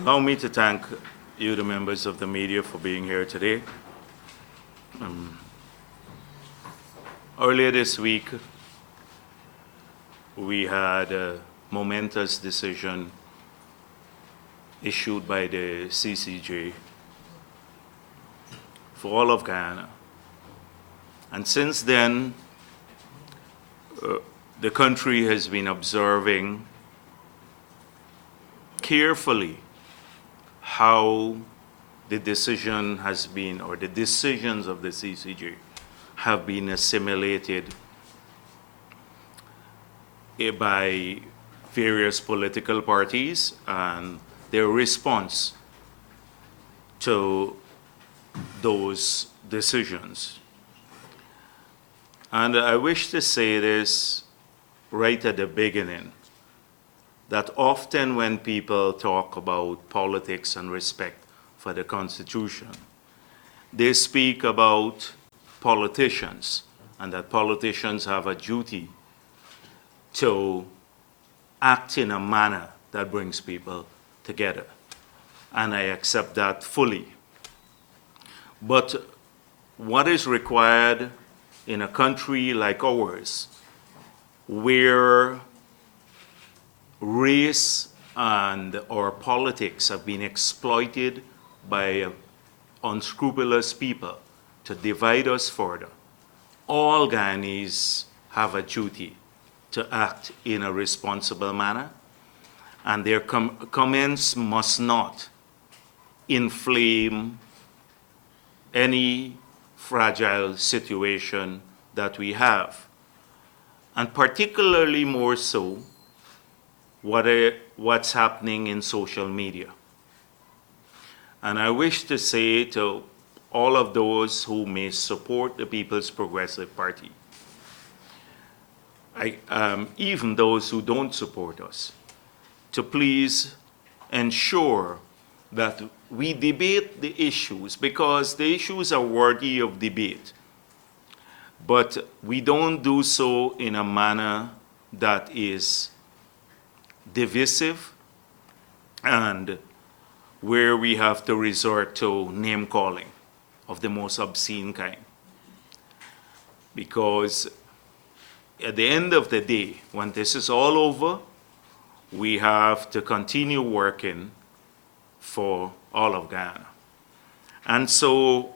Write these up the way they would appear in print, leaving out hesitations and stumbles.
Allow me to thank you, the members of the media, for being here today. Earlier this week, we had a momentous decision issued by the CCJ for all of Guyana. And since then, the country has been observing carefully how the decision has been, or the decisions of the CCJ have been assimilated by various political parties and their response to those decisions. And I wish to say this right at the beginning, that often when people talk about politics and respect for the Constitution, they speak about politicians, and that politicians have a duty to act in a manner that brings people together. And I accept that fully. But what is required in a country like ours, where race or politics have been exploited by unscrupulous people to divide us further, all Guyanese have a duty to act in a responsible manner, and their comments must not inflame any fragile situation that we have, and particularly more so what's happening in social media. And I wish to say to all of those who may support the People's Progressive Party, even those who don't support us, to please ensure that we debate the issues, because the issues are worthy of debate. But we don't do so in a manner that is divisive and where we have to resort to name calling of the most obscene kind. Because at the end of the day, when this is all over, we have to continue working for all of Guyana. And so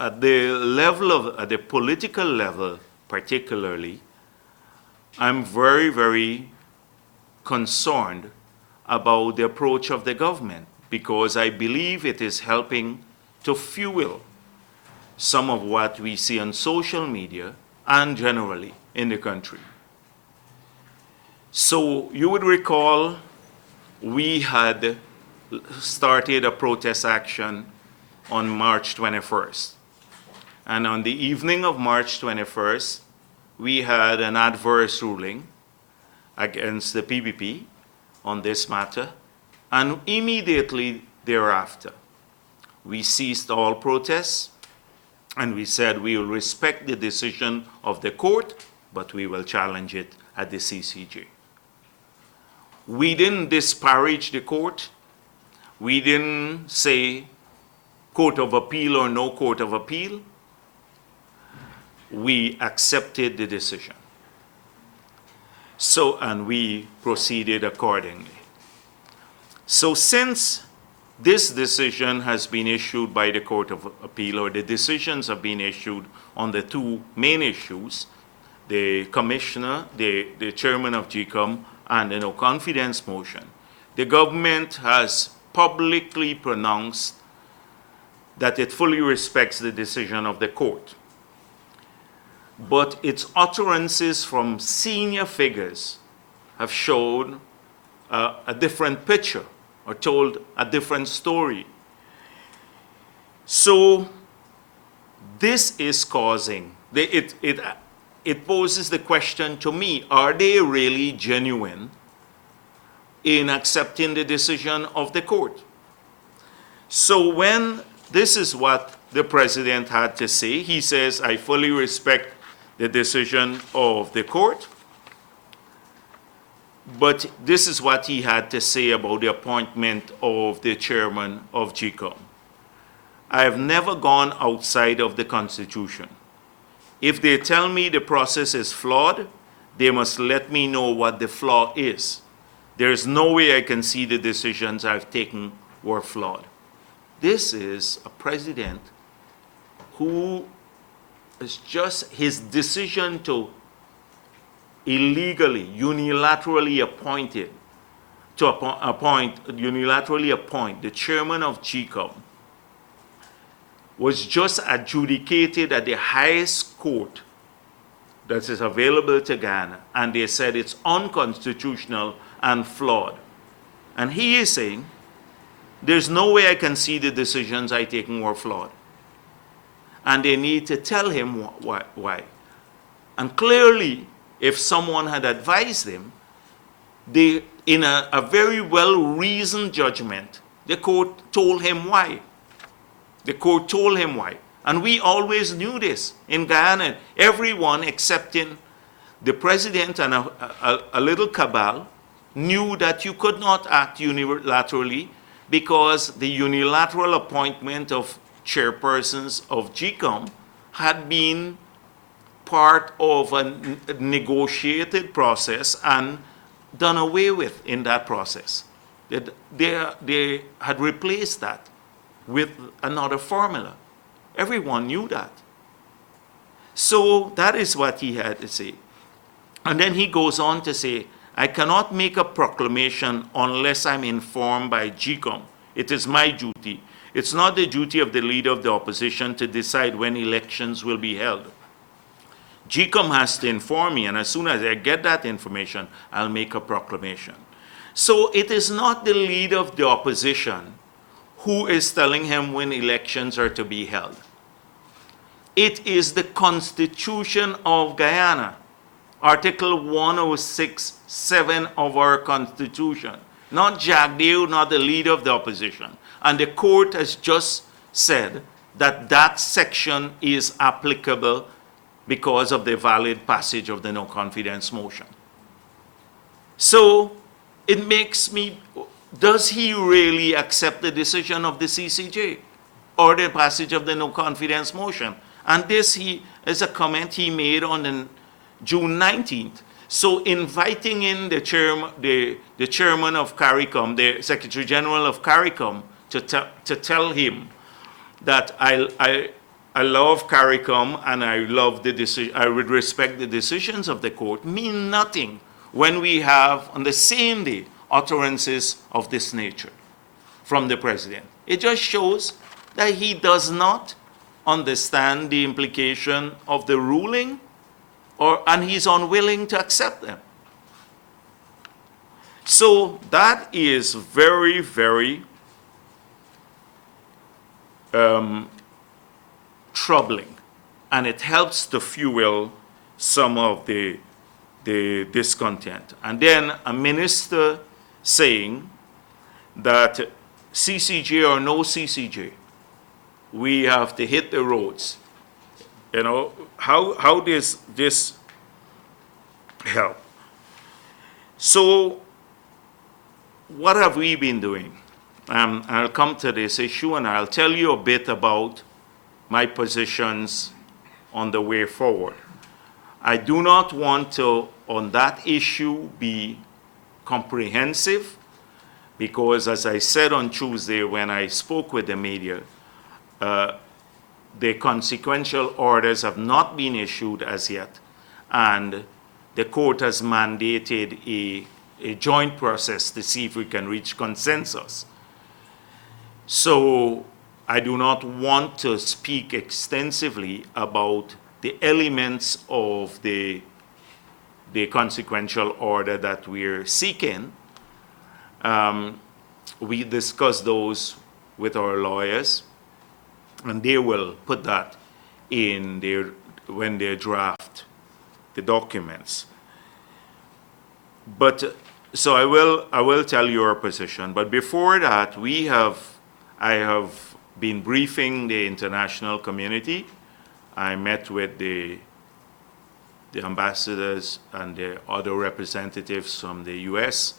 at the political level particularly, I'm very, very concerned about the approach of the government, because I believe it is helping to fuel some of what we see on social media and generally in the country. So you would recall we had started a protest action on March 21st. And on the evening of March 21st, we had an adverse ruling against the PPP on this matter, and immediately thereafter, we ceased all protests, and we said we will respect the decision of the court, but we will challenge it at the CCJ. We didn't disparage the court. We didn't say court of appeal or no court of appeal. We accepted the decision. So, and we proceeded accordingly. So since this decision has been issued by the Court of Appeal, or the decisions have been issued on the two main issues, the commissioner, the chairman of GCOM, and the no confidence motion, the government has publicly pronounced that it fully respects the decision of the court. But its utterances from senior figures have shown a different picture, or told a different story. So this is causing, it poses the question to me, are they really genuine in accepting the decision of the court? So when this is what the president had to say, he says, I fully respect the decision of the court. But this is what he had to say about the appointment of the chairman of GCOM. I have never gone outside of the Constitution. If they tell me the process is flawed, they must let me know what the flaw is. There is no way I can see the decisions I've taken were flawed. This is a president who is just his decision to illegally, unilaterally unilaterally appoint the chairman of GCOM was just adjudicated at the highest court that is available to Ghana, and they said it's unconstitutional and flawed. And he is saying, there's no way I can see the decisions I taken were flawed. And they need to tell him why. And clearly, if someone had advised him, in a very well-reasoned judgment, the court told him why. The court told him why. And we always knew this. In Guyana, everyone excepting the president and a little cabal knew that you could not act unilaterally because the unilateral appointment of chairpersons of GCOM had been part of a negotiated process and done away with in that process. They had replaced that with another formula. Everyone knew that. So that is what he had to say. And then he goes on to say, I cannot make a proclamation unless I'm informed by GCOM. It is my duty. It's not the duty of the leader of the opposition to decide when elections will be held. GCOM has to inform me, and as soon as I get that information, I'll make a proclamation. So it is not the leader of the opposition who is telling him when elections are to be held. It is the Constitution of Guyana, Article 106(7) of our Constitution, not Jagdeo, not the leader of the opposition. And the court has just said that that section is applicable because of the valid passage of the no confidence motion. So it makes me, does he really accept the decision of the CCJ or the passage of the no confidence motion? And this is a comment he made on June 19th. So inviting in the chairman of CARICOM, the Secretary General of CARICOM, to tell him that I love CARICOM and I love the decision, I would respect the decisions of the court, mean nothing when we have on the same day utterances of this nature from the president. It just shows that he does not understand the implication of the ruling, and he's unwilling to accept them. So that is very, very troubling, and it helps to fuel some of the discontent. And then a minister saying that CCJ or no CCJ, we have to hit the roads. You know, how does this help? So what have we been doing? I'll come to this issue and I'll tell you a bit about my positions on the way forward. I do not want to, on that issue, be comprehensive because, as I said on Tuesday when I spoke with the media, the consequential orders have not been issued as yet, and the court has mandated a joint process to see if we can reach consensus. So I do not want to speak extensively about the elements of the consequential order that we're seeking. We discussed those with our lawyers, and they will put that in when they draft the documents. But so I will tell you our position. But before that, I have been briefing the international community. I met with the the ambassadors and the other representatives from the US,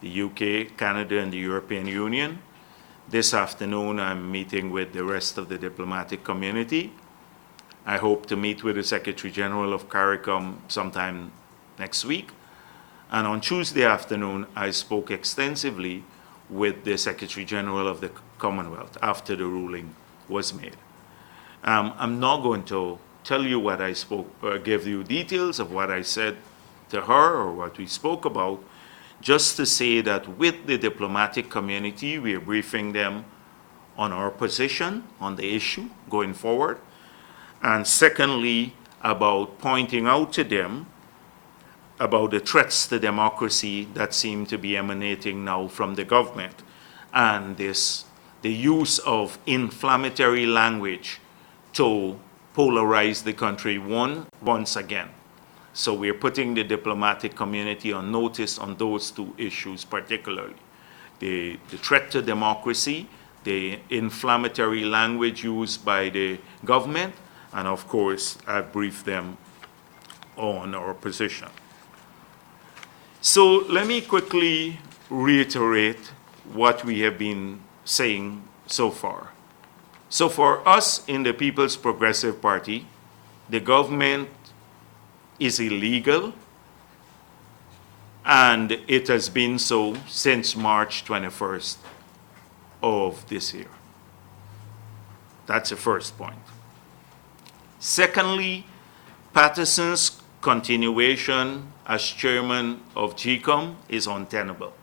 the UK, Canada, and the European Union. This afternoon, I'm meeting with the rest of the diplomatic community. I hope to meet with the Secretary General of CARICOM sometime next week. And on Tuesday afternoon, I spoke extensively with the Secretary General of the Commonwealth after the ruling was made. I'm not going to tell you what I spoke, or give you details of what I said to her or what we spoke about, just to say that with the diplomatic community, we are briefing them on our position on the issue going forward. And secondly, about pointing out to them about the threats to democracy that seem to be emanating now from the government, and the use of inflammatory language to polarize the country once again. So we're putting the diplomatic community on notice on those two issues particularly. The threat to democracy, the inflammatory language used by the government, and of course, I've briefed them on our position. So let me quickly reiterate what we have been saying so far. So for us in the People's Progressive Party, the government is illegal, and it has been so since March 21st of this year. That's the first point. Secondly, Patterson's continuation as chairman of GCOM is untenable.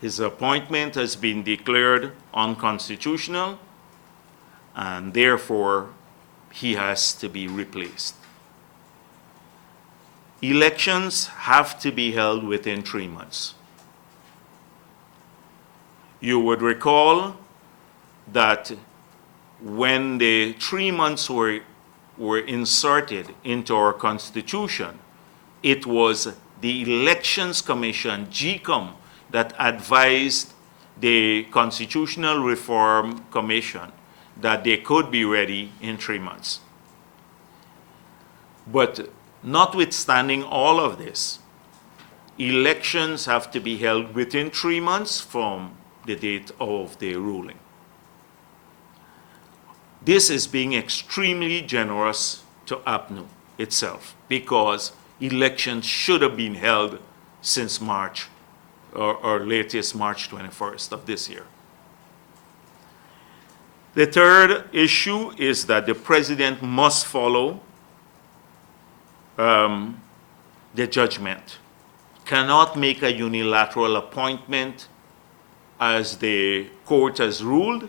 His appointment has been declared unconstitutional, and therefore he has to be replaced. Elections have to be held within 3 months. You would recall that when the 3 months were inserted into our Constitution, it was the Elections Commission, GCOM, that advised the Constitutional Reform Commission that they could be ready in 3 months. But notwithstanding all of this, elections have to be held within 3 months from the date of the ruling. This is being extremely generous to APNU itself, because elections should have been held since March, or latest March 21st of this year. The third issue is that the president must follow the judgment. Cannot make a unilateral appointment as the court has ruled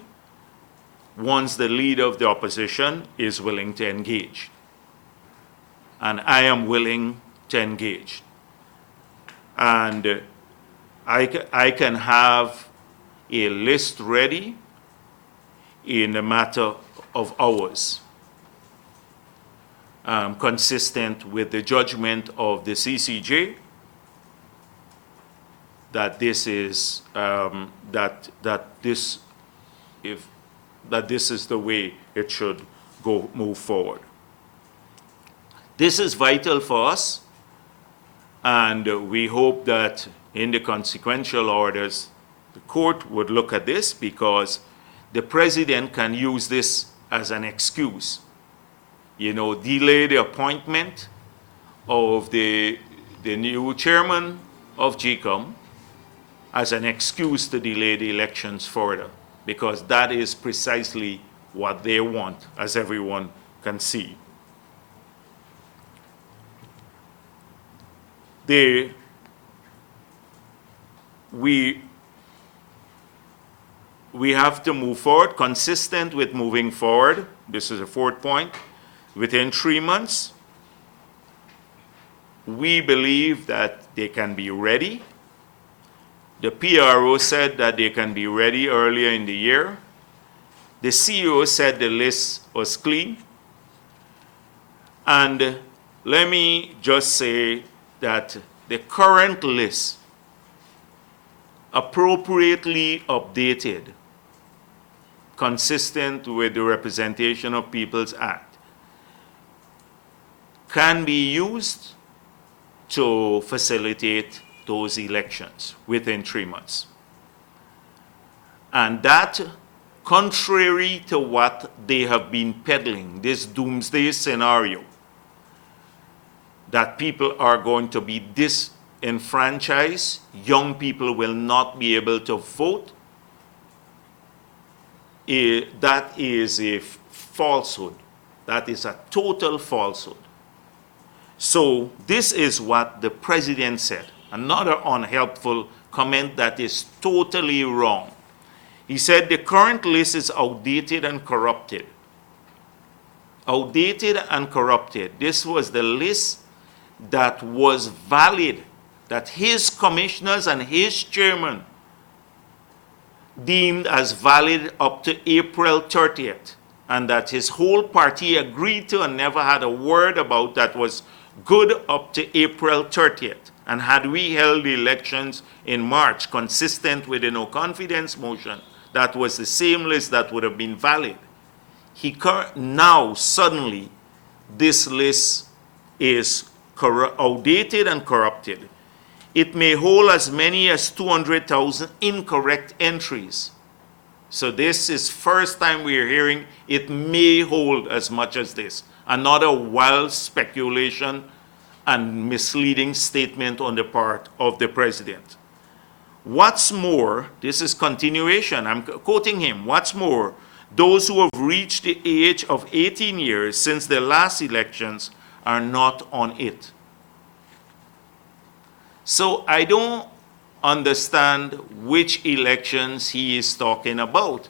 once the leader of the opposition is willing to engage. And I am willing to engage. And I can have a list ready in a matter of hours, consistent with the judgment of the CCJ, that this is that this is the way it should move forward. This is vital for us, and we hope that in the consequential orders, the court would look at this, because the president can use this as an excuse. You know, delay the appointment of the new chairman of GCOM as an excuse to delay the elections further, because that is precisely what they want, as everyone can see. We have to move forward, consistent with moving forward. This is a fourth point. Within 3 months, we believe that they can be ready. The PRO said that they can be ready earlier in the year. The CEO said the list was clean. And let me just say that the current list, appropriately updated, consistent with the Representation of Peoples Act, can be used to facilitate those elections within 3 months. And that, contrary to what they have been peddling, this doomsday scenario, that people are going to be disenfranchised, young people will not be able to vote, that is a falsehood. That is a total falsehood. So this is what the president said. Another unhelpful comment that is totally wrong. He said the current list is outdated and corrupted. Outdated and corrupted. This was the list that was valid, that his commissioners and his chairman deemed as valid up to April 30th, and that his whole party agreed to and never had a word about, that was good up to April 30th. And had we held the elections in March consistent with the no confidence motion, that was the same list that would have been valid. Now, suddenly, this list is outdated and corrupted. It may hold as many as 200,000 incorrect entries. So this is first time we are hearing it may hold as much as this. Another wild speculation and misleading statement on the part of the president. What's more, this is continuation, I'm quoting him, what's more, those who have reached the age of 18 years since the last elections are not on it. So I don't understand which elections he is talking about.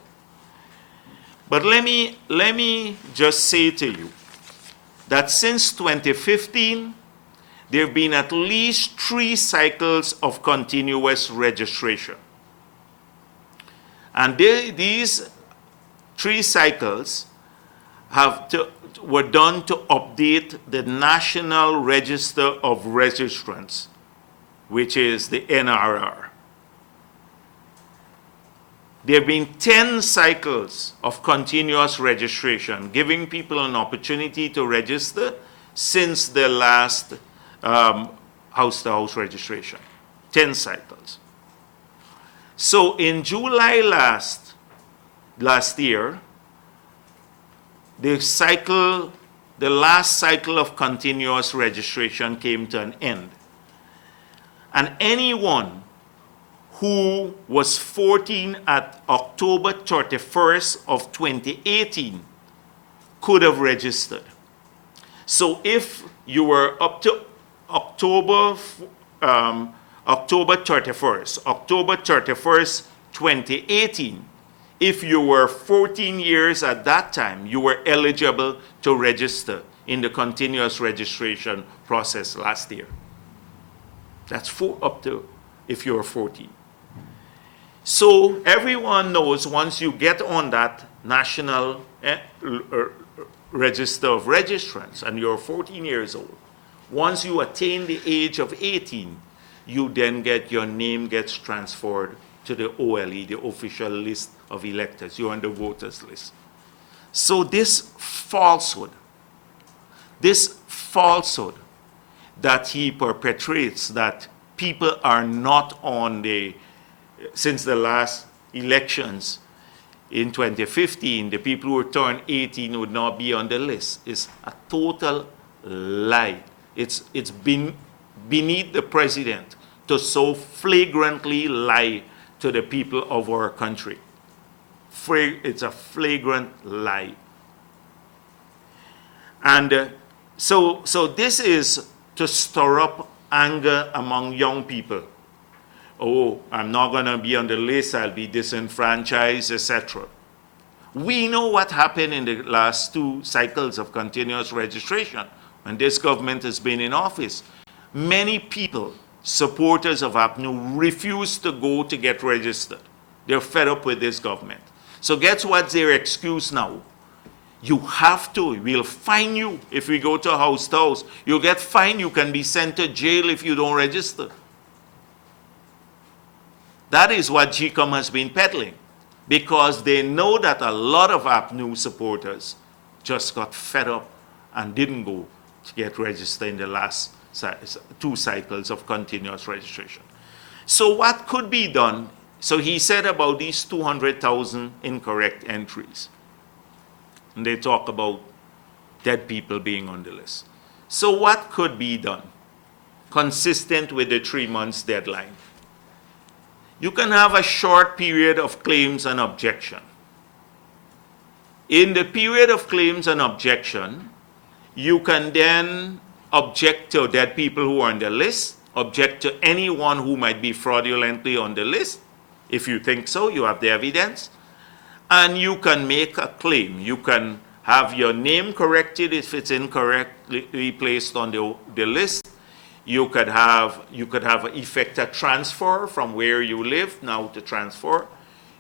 But let me just say to you that since 2015, there have been at least 3 cycles of continuous registration. And these 3 cycles were done to update the National Register of Registrants, which is the NRR. There have been 10 cycles of continuous registration, giving people an opportunity to register since the last house-to-house registration. 10 cycles. So in July last year, the last cycle of continuous registration came to an end. And anyone who was 14 at October 31st of 2018 could have registered. So if you were up to October 31st, 2018, if you were 14 years at that time, you were eligible to register in the continuous registration process last year. That's up to if you're 14. So everyone knows once you get on that National Register of Registrants and you're 14 years old, once you attain the age of 18, you then your name gets transferred to the OLE, the official list of electors. You're on the voters list. So this falsehood that he perpetrates, that people are not on since the last elections in 2015, the people who turned 18 would not be on the list, is a total lie. It's been beneath the president to so flagrantly lie to the people of our country. It's a flagrant lie. And so this is to stir up anger among young people. Oh, I'm not going to be on the list, I'll be disenfranchised, etc. We know what happened in the last 2 cycles of continuous registration when this government has been in office. Many people, supporters of APNU, refuse to go to get registered. They're fed up with this government. So guess what's their excuse now? You have to. We'll fine you if we go to house to house. You'll get fined. You can be sent to jail if you don't register. That is what GCOM has been peddling, because they know that a lot of APNU supporters just got fed up and didn't go to get registered in the last 2 cycles of continuous registration. So what could be done? So he said about these 200,000 incorrect entries. And they talk about dead people being on the list. So what could be done consistent with the 3 months deadline? You can have a short period of claims and objection. In the period of claims and objection, you can then object to dead people who are on the list, object to anyone who might be fraudulently on the list. If you think so, you have the evidence. And you can make a claim. You can have your name corrected if it's incorrectly placed on the list. You could effect a transfer from where you live now to transfer.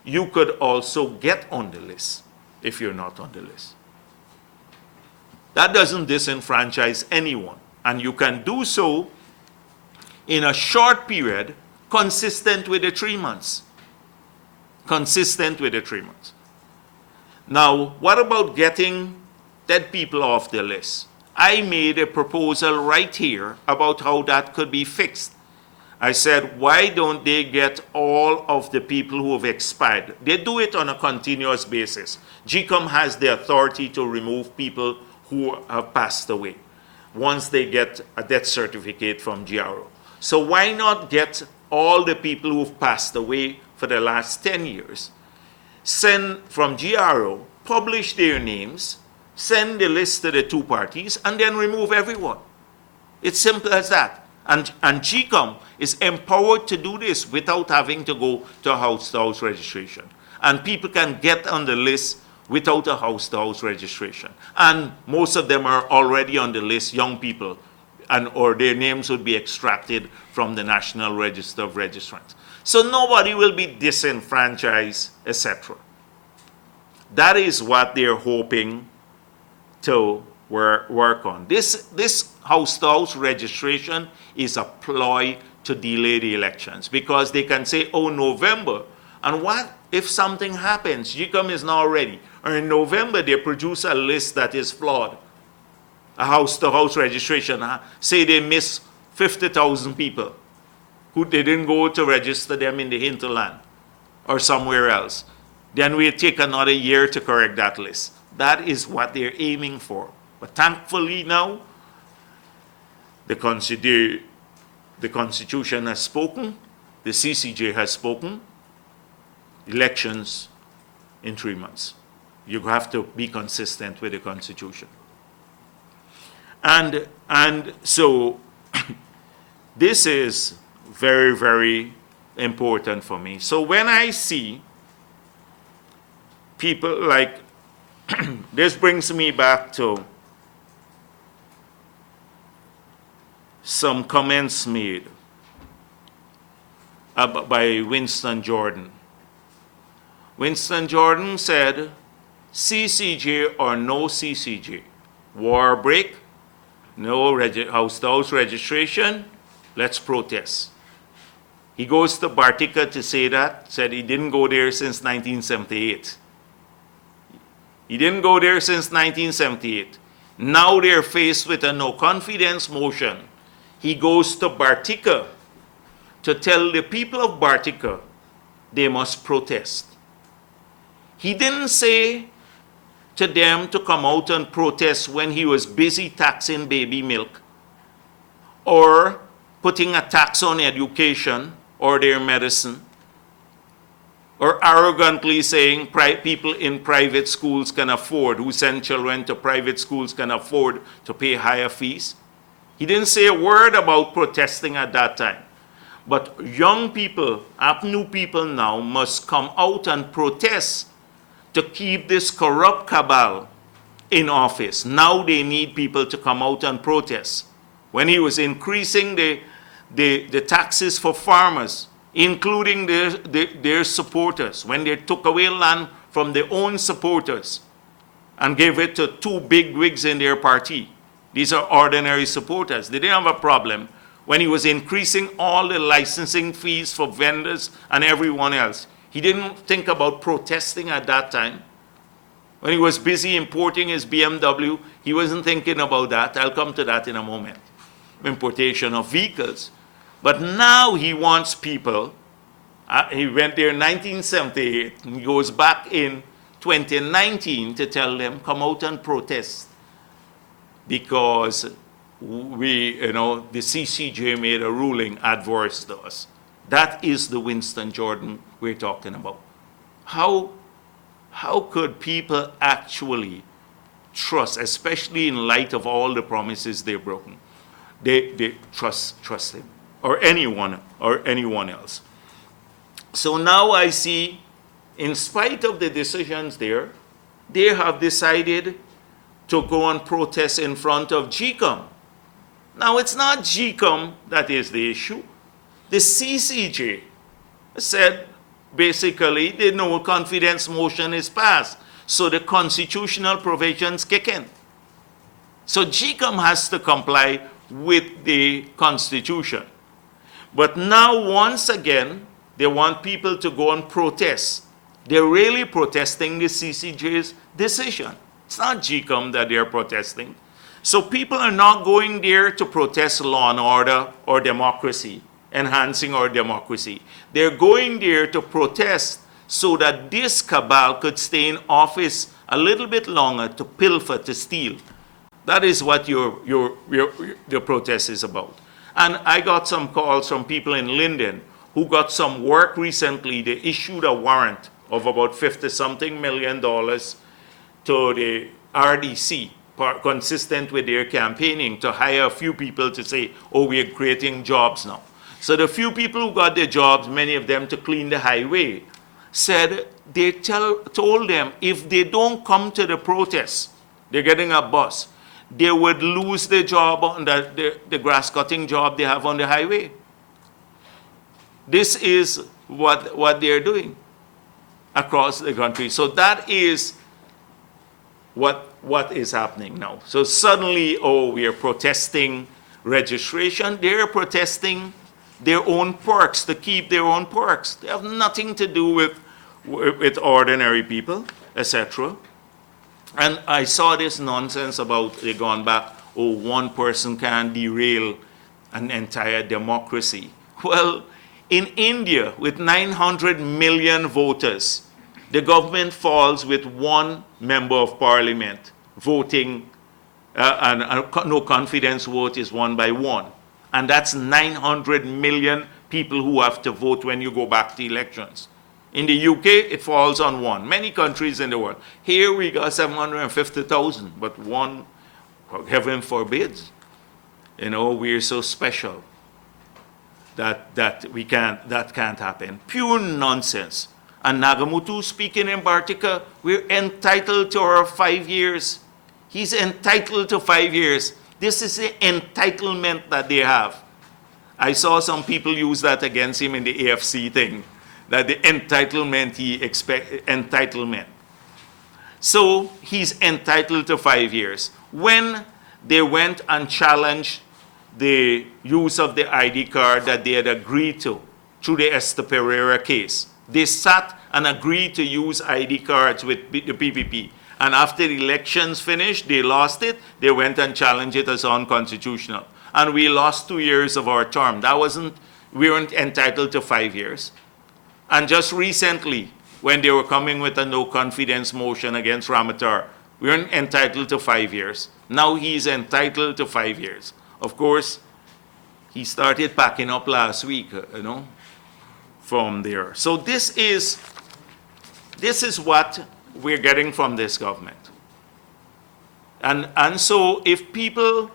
You could also get on the list if you're not on the list. That doesn't disenfranchise anyone. And you can do so in a short period consistent with the 3 months. Consistent with the 3 months. Now, what about getting dead people off the list? I made a proposal right here about how that could be fixed. I said, why don't they get all of the people who have expired? They do it on a continuous basis. GCOM has the authority to remove people who have passed away once they get a death certificate from GRO. So why not get all the people who've passed away for the last 10 years, send from GRO, publish their names, send the list to the 2 parties, and then remove everyone. It's simple as that. And GCOM is empowered to do this without having to go to house-to-house registration. And people can get on the list without a house-to-house registration. And most of them are already on the list, young people, or their names would be extracted from the National Register of Registrants. So nobody will be disenfranchised, etc. That is what they're hoping to work on. This house-to-house registration is a ploy to delay the elections because they can say, oh, November, and what if something happens? GCOM is now ready. Or in November, they produce a list that is flawed. A house-to-house registration. Say they miss 50,000 people who they didn't go to register them in the hinterland or somewhere else. Then we'll take another year to correct that list. That is what they're aiming for. But thankfully now, the Constitution has spoken, the CCJ has spoken, elections in 3 months. You have to be consistent with the Constitution. And so this is very, very important for me. So when I see people like, this brings me back to some comments made by Winston Jordan. Winston Jordan said, CCJ or no CCJ, war break, no house-to-house registration, let's protest. He goes to Bartica to say that, said he didn't go there since 1978. He didn't go there since 1978. Now they're faced with a no confidence motion. He goes to Bartica to tell the people of Bartica they must protest. He didn't say to them to come out and protest when he was busy taxing baby milk or putting a tax on education or their medicine or arrogantly saying people in private schools can afford, who send children to private schools can afford to pay higher fees. He didn't say a word about protesting at that time. But young people, new people now must come out and protest to keep this corrupt cabal in office. Now they need people to come out and protest. When he was increasing the taxes for farmers, including their supporters, when they took away land from their own supporters and gave it to 2 big wigs in their party. These are ordinary supporters. They didn't have a problem when he was increasing all the licensing fees for vendors and everyone else. He didn't think about protesting at that time. When he was busy importing his BMW, he wasn't thinking about that. I'll come to that in a moment. Importation of vehicles. But now he wants people, he went there in 1978, and he goes back in 2019 to tell them, come out and protest. Because the CCJ made a ruling adverse to us. That is the Winston Jordan we're talking about. How could people actually trust, especially in light of all the promises they've broken? They trust him or anyone else. So now I see, in spite of the decisions there, they have decided to go and protest in front of GCOM. Now it's not GCOM that is the issue. The CCJ said basically the no confidence motion is passed, so the constitutional provisions kick in. So GCOM has to comply with the Constitution. But now once again, they want people to go and protest. They're really protesting the CCJ's decision. It's not GCOM that they're protesting. So people are not going there to protest law and order or democracy, enhancing our democracy. They're going there to protest so that this cabal could stay in office a little bit longer, to pilfer, to steal. That is what the protest is about. And I got some calls from people in Linden who got some work recently. They issued a warrant of about $50-something million to the RDC, consistent with their campaigning, to hire a few people to say, oh, we're creating jobs now. So the few people who got their jobs, many of them to clean the highway, said they told them if they don't come to the protest, they're getting a bus, they would lose their job, on the grass cutting job they have on the highway. This is what they're doing across the country. So that is what is happening now. So suddenly, oh, we are protesting registration. They're protesting their own perks, to keep their own perks. They have nothing to do with ordinary people, etc. And I saw this nonsense about they gone back, oh, one person can derail an entire democracy. Well, in India, with 900 million voters, the government falls with one member of parliament voting, and a no confidence vote is won by one. And that's 900 million people who have to vote when you go back to elections. In the UK, it falls on one. Many countries in the world. Here we got 750,000, but one, heaven forbid, we're so special that can't happen. Pure nonsense. And Nagamutu speaking in Bartica, we're entitled to our 5 years. He's entitled to 5 years. This is the entitlement that they have. I saw some people use that against him in the AFC thing, that the entitlement, entitlement. So he's entitled to 5 years. When they went and challenged the use of the ID card that they had agreed to through the Esther Pereira case, they sat and agreed to use ID cards with the PPP. And after the elections finished, they lost it. They went and challenged it as unconstitutional. And we lost 2 years of our term. We weren't entitled to 5 years. And just recently, when they were coming with a no confidence motion against Ramatar, we weren't entitled to 5 years. Now he's entitled to 5 years. Of course, he started packing up last week, from there. So this is what we're getting from this government. And so if people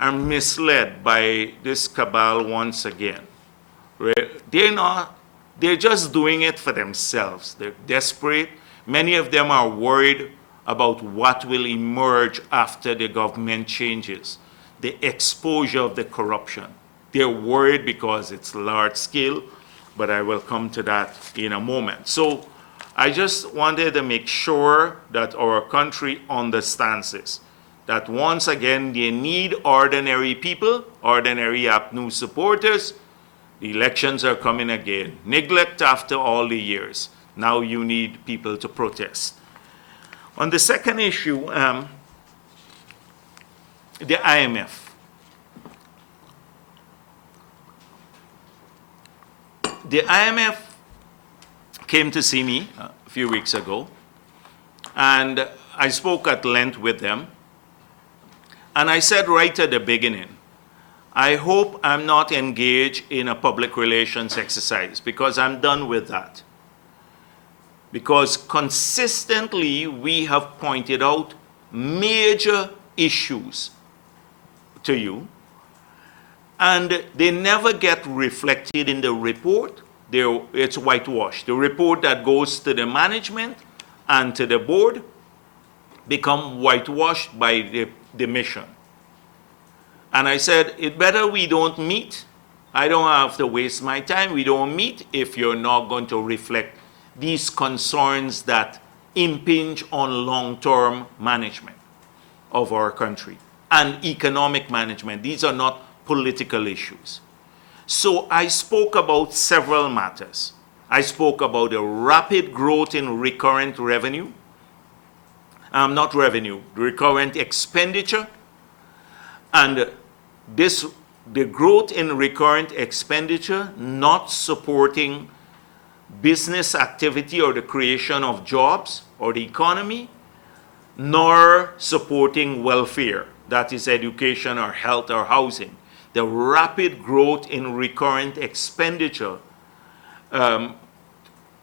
are misled by this cabal once again, they're just doing it for themselves. They're desperate. Many of them are worried about what will emerge after the government changes, the exposure of the corruption. They're worried because it's large scale, but I will come to that in a moment. So I just wanted to make sure that our country understands this, that once again they need ordinary people, ordinary APNU supporters. The elections are coming again. Neglect after all the years. Now you need people to protest. On the second issue, the IMF. The IMF came to see me a few weeks ago, and I spoke at length with them. And I said right at the beginning, I hope I'm not engaged in a public relations exercise, because I'm done with that. Because consistently we have pointed out major issues to you, and they never get reflected in the report. It's whitewashed. The report that goes to the management and to the board become whitewashed by the mission. And I said, it better we don't meet. I don't have to waste my time. We don't meet if you're not going to reflect these concerns that impinge on long-term management of our country and economic management. These are not political issues. So I spoke about several matters. I spoke about the rapid growth in recurrent revenue, not revenue, recurrent expenditure, and the growth in recurrent expenditure not supporting business activity or the creation of jobs or the economy, nor supporting welfare, that is education or health or housing. The rapid growth in recurrent expenditure to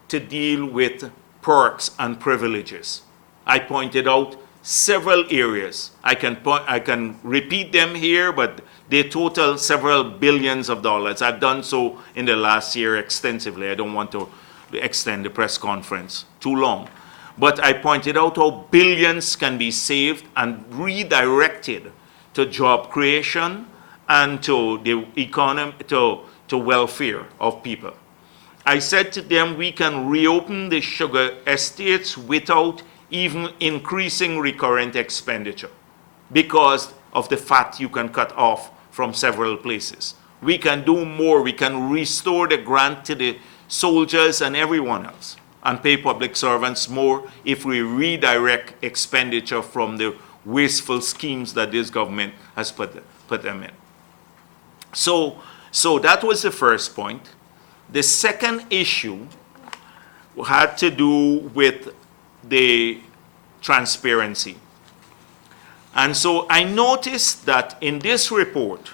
deal with perks and privileges. I pointed out several areas. I can repeat them here, but they total several billions of dollars. I've done so in the last year extensively. I don't want to extend the press conference too long. But I pointed out how billions can be saved and redirected to job creation and to the economy, to welfare of people. I said to them, we can reopen the sugar estates without even increasing recurrent expenditure because of the fat you can cut off from several places. We can do more. We can restore the grant to the soldiers and everyone else and pay public servants more if we redirect expenditure from the wasteful schemes that this government has put them in. So that was the first point. The second issue had to do with the transparency. And so I noticed that in this report,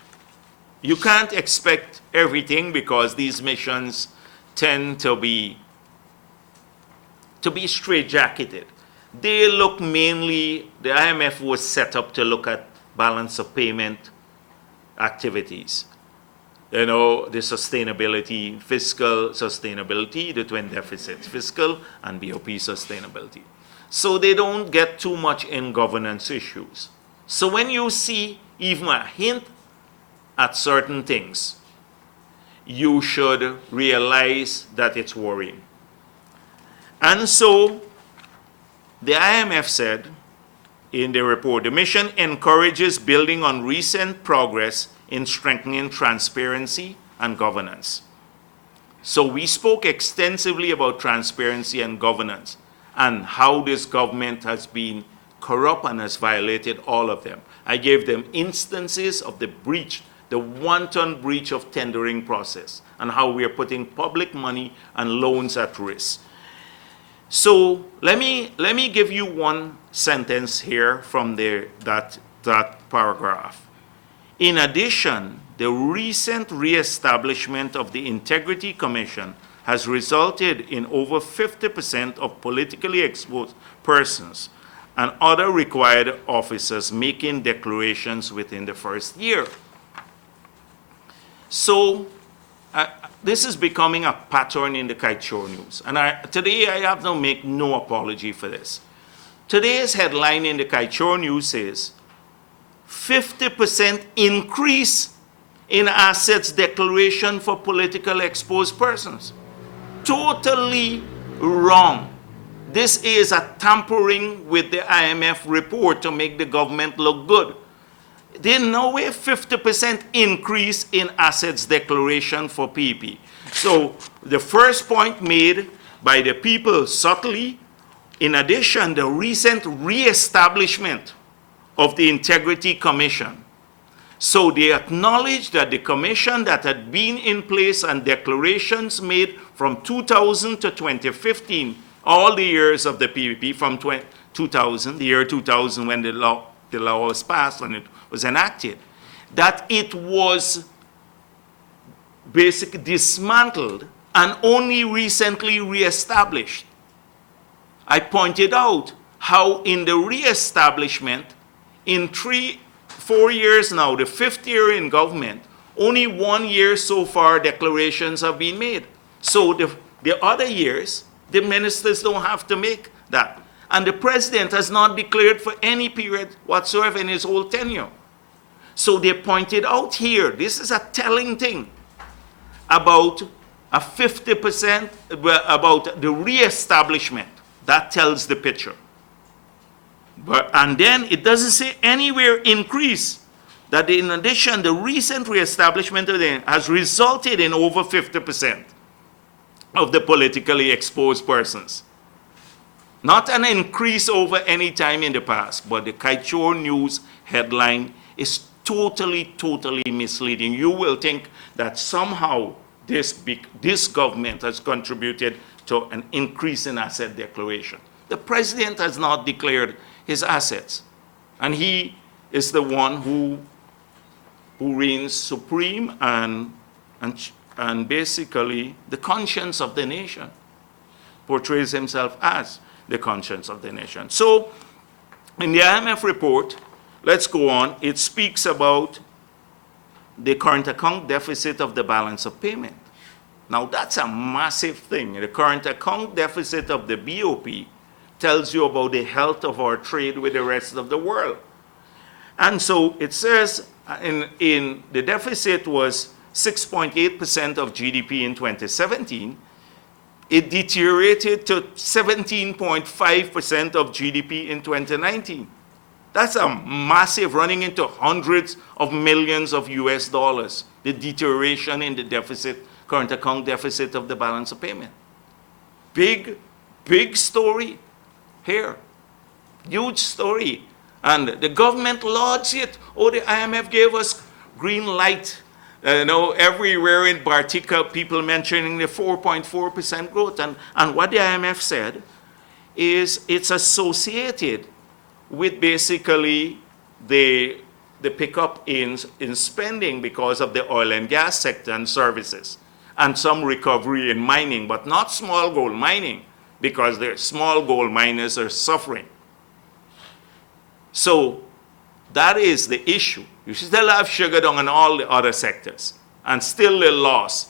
you can't expect everything because these missions tend to be straitjacketed. They look mainly, the IMF was set up to look at balance of payment activities. You know, the sustainability, fiscal sustainability, the twin deficits, fiscal and BOP sustainability. So they don't get too much in governance issues. So when you see even a hint at certain things, you should realize that it's worrying. And so the IMF said in the report, the mission encourages building on recent progress in strengthening transparency and governance. So we spoke extensively about transparency and governance and how this government has been corrupt and has violated all of them. I gave them instances of the breach, the wanton breach of tendering process, and how we are putting public money and loans at risk. So let me give you one sentence here from that paragraph. In addition, the recent reestablishment of the Integrity Commission has resulted in over 50% of politically exposed persons and other required officers making declarations within the first year. So this is becoming a pattern in the Kaichor news. And today I have to make no apology for this. Today's headline in the Kaichor news says, 50% increase in assets declaration for politically exposed persons. Totally wrong. This is a tampering with the IMF report to make the government look good. There's no way 50% increase in assets declaration for PP. So the first point made by the people subtly In addition, the recent reestablishment of the Integrity Commission. So they acknowledge that the commission that had been in place and declarations made from 2000 to 2015, all the years of the PPP from 2000, the year 2000 when the law was passed and it was enacted, that it was basically dismantled and only recently reestablished. I pointed out how in the reestablishment, in 4 years now, the 5th year in government, only 1 year so far declarations have been made. So the other years, the ministers don't have to make that. And the president has not declared for any period whatsoever in his whole tenure. So they pointed out here, this is a telling thing, about a 50%, about the reestablishment. That tells the picture. And then it doesn't say anywhere increase, that in addition, the recent reestablishment of the has resulted in over 50% of the politically exposed persons. Not an increase over any time in the past, but the Kaichor News headline is totally misleading. You will think that somehow this government has contributed to an increase in asset declaration. The president has not declared his assets, and he is the one who reigns supreme and basically the conscience of the nation, portrays himself as the conscience of the nation. So in the IMF report, let's go on, it speaks about the current account deficit of the balance of payment. Now that's a massive thing. The current account deficit of the BOP tells you about the health of our trade with the rest of the world. And so it says in the deficit was 6.8% of GDP in 2017. It deteriorated to 17.5% of GDP in 2019. That's a massive, running into hundreds of millions of US dollars, the deterioration in the deficit, current account deficit of the balance of payment. Big story here. Huge story. And the government lauds it. Oh, the IMF gave us green light. Everywhere in Bartica, people mentioning the 4.4% growth. And what the IMF said is it's associated with basically the pickup in spending because of the oil and gas sector and services, and some recovery in mining, but not small gold mining, because the small gold miners are suffering. So that is the issue. You still have sugar down in all the other sectors, and still a loss.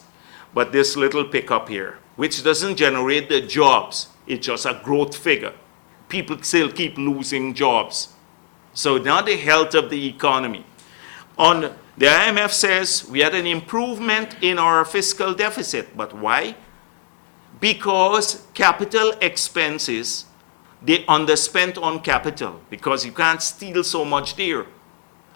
But this little pickup here, which doesn't generate the jobs, it's just a growth figure. People still keep losing jobs. So now the health of the economy. The IMF says we had an improvement in our fiscal deficit. But why? Because capital expenses, they underspent on capital, because you can't steal so much there.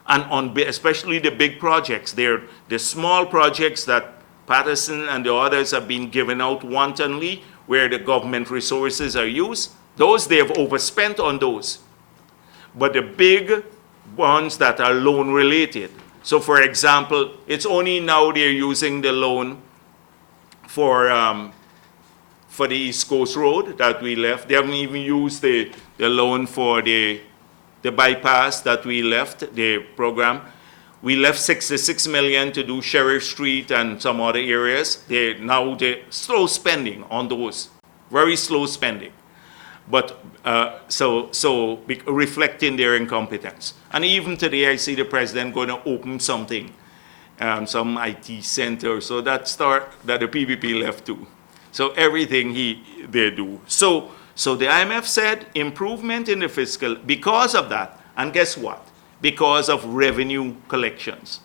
And especially the big projects, the small projects that Patterson and the others have been given out wantonly, where the government resources are used, those they have overspent on those. But the big ones that are loan related. So for example, it's only now they're using the loan for the East Coast Road that we left. They haven't even used the loan for the bypass that we left, the program. We left $66 million to do Sheriff Street and some other areas. They're slow spending on those, very slow spending. But reflecting their incompetence. And even today, I see the president going to open something, some IT center, so that the PPP left too. So everything they do. So the IMF said improvement in the fiscal because of that. And guess what? Because of revenue collections.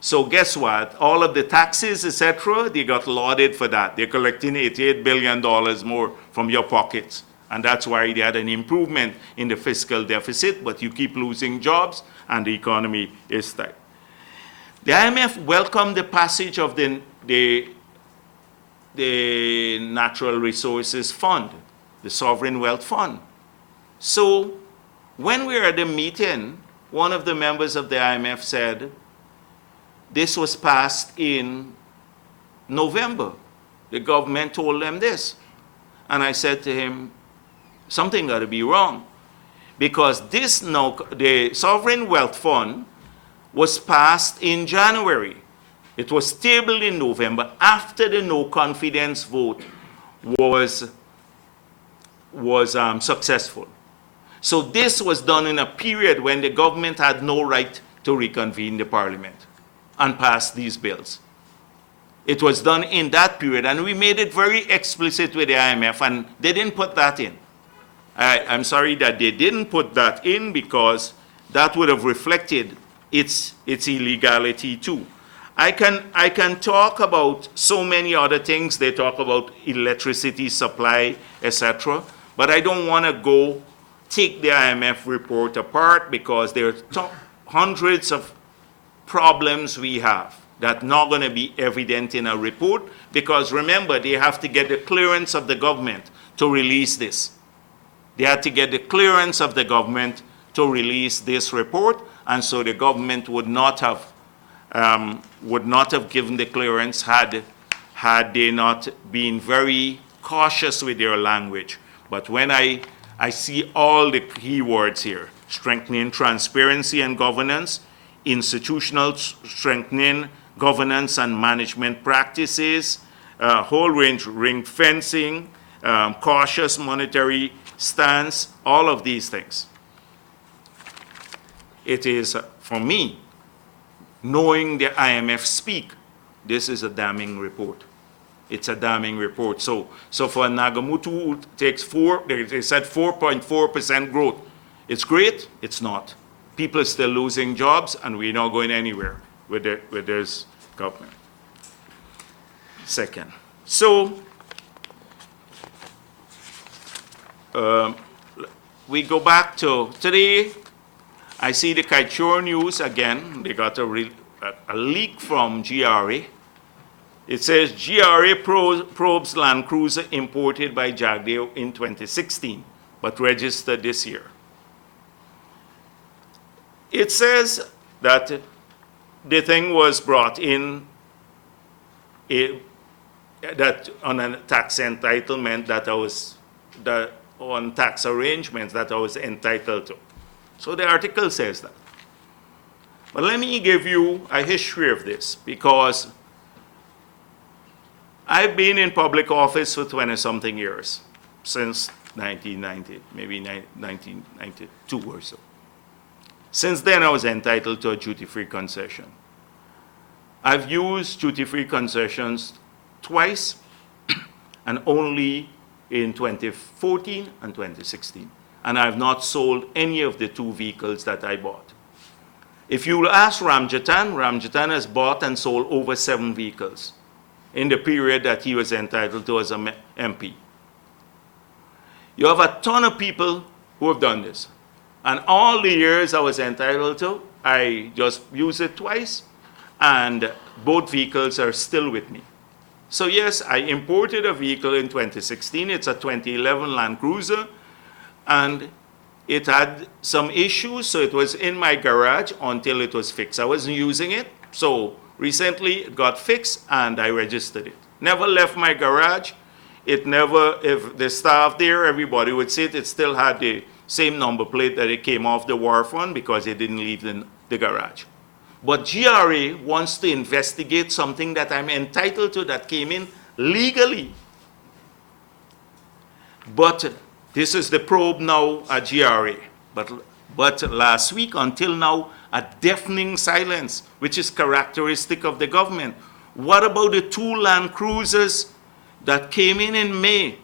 So guess what? All of the taxes, etc., they got lauded for that. They're collecting $88 billion more from your pockets. And that's why they had an improvement in the fiscal deficit, but you keep losing jobs and the economy is tight. The IMF welcomed the passage of the Natural Resources Fund. the Sovereign Wealth Fund. So when we were at the meeting, one of the members of the IMF said, this was passed in November. The government told them this. And I said to him, something got to be wrong. Because this now, the Sovereign Wealth Fund was passed in January. It was tabled in November after the no confidence vote was successful. So this was done in a period when the government had no right to reconvene the parliament and pass these bills. It was done in that period, and we made it very explicit with the IMF, and they didn't put that in. I'm sorry that they didn't put that in, because that would have reflected its illegality too. I can talk about so many other things. They talk about electricity supply, etc. But I don't want to take the IMF report apart, because there are hundreds of problems we have that are not going to be evident in a report, because remember, they have to get the clearance of the government to release this. They had to get the clearance of the government to release this report, and so the government would not have given the clearance had they not been very cautious with their language. But when I see all the key words here: strengthening transparency and governance, institutional strengthening, governance and management practices, whole range ring fencing, cautious monetary stance, all of these things. It is, for me, knowing the IMF speak, this is a damning report. It's a damning report. So for Nagamutu, it takes they said 4.4% growth. It's great? It's not. People are still losing jobs, and we're not going anywhere with this government. Second. So we go back to today. I see the Kaichur news again. They got a leak from GRA. It says GRA probes Land Cruiser imported by Jagdeo in 2016, but registered this year. It says that the thing was brought in that on a tax entitlement on tax arrangements that I was entitled to. So the article says that. But let me give you a history of this, because I've been in public office for 20-something years, since 1990, maybe 1992 or so. Since then, I was entitled to a duty-free concession. I've used duty-free concessions twice, and only in 2014 and 2016. And I've not sold any of the 2 vehicles that I bought. If you ask Ramjatan has bought and sold over 7 vehicles in the period that he was entitled to as an MP. You have a ton of people who have done this. And all the years I was entitled to, I just used it twice, and both vehicles are still with me. So yes, I imported a vehicle in 2016. It's a 2011 Land Cruiser, and it had some issues, so it was in my garage until it was fixed. I wasn't using it, so recently it got fixed, and I registered it. Never left my garage. It never, if the staff there, everybody would say it still had the same number plate that it came off the wharf on, because it didn't leave the garage. But GRA wants to investigate something that I'm entitled to that came in legally. But this is the probe now at GRA. But last week, until now, a deafening silence, which is characteristic of the government. What about the 2 Land Cruisers that came in May,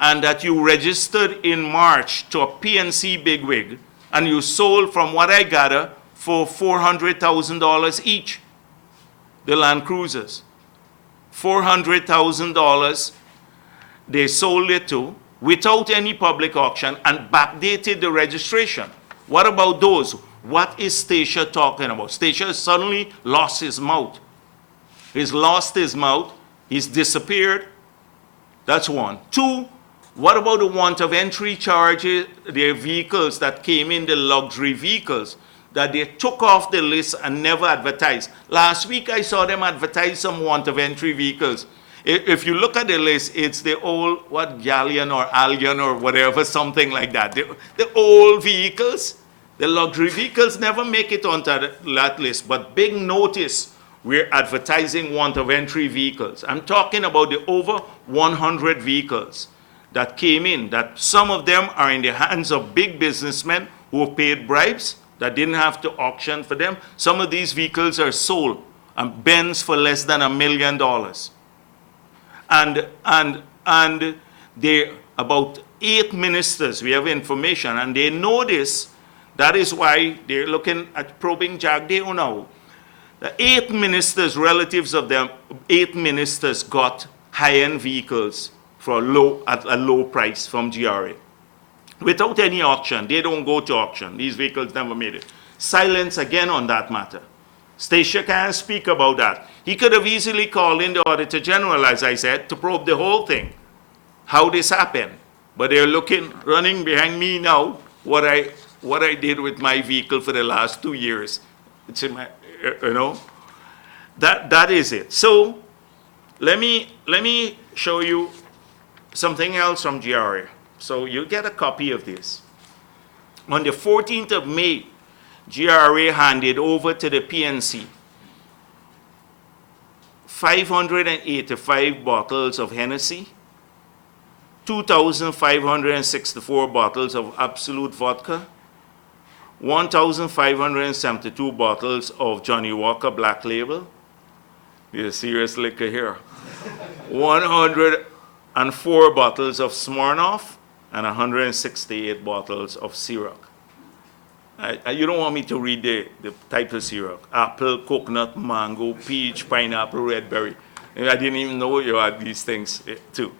and that you registered in March to a PNC bigwig, and you sold, from what I gather, for $400,000 each, the Land Cruisers? $400,000 they sold it to without any public auction and backdated the registration. What about those? What is Stacia talking about? Stacia suddenly lost his mouth. He's lost his mouth. He's disappeared. That's one. 2, What about the want of entry charges, the vehicles that came in, the luxury vehicles, that they took off the list and never advertised? Last week I saw them advertise some want of entry vehicles. If you look at the list, it's the old, Galleon or Allion or whatever, something like that. The old vehicles, the luxury vehicles never make it onto that list, but big notice, we're advertising want of entry vehicles. I'm talking about the over 100 vehicles that came in, that some of them are in the hands of big businessmen who paid bribes that didn't have to auction for them. Some of these vehicles are sold, and Benz for less than $1 million. And they, about 8 ministers, we have information, and they know this. That is why they're looking at probing Jagdeo now. The 8 ministers, relatives of them, 8 ministers got high-end vehicles for at a low price from GRA. Without any auction. They don't go to auction. These vehicles never made it. Silence again on that matter. Stacia can't speak about that. He could have easily called in the Auditor General, as I said, to probe the whole thing, how this happened. But they're running behind me now, what I did with my vehicle for the last 2 years. It's in my, that is it. So let me show you something else from GRA. So you get a copy of this. On the 14th of May, GRA handed over to the PNC 585 bottles of Hennessy, 2,564 bottles of Absolute Vodka, 1,572 bottles of Johnny Walker Black Label. There's serious liquor here. 104 bottles of Smirnoff and 168 bottles of Ciroc. You don't want me to read the type of Ciroc. Apple, coconut, mango, peach, pineapple, red berry. I didn't even know you had these things too.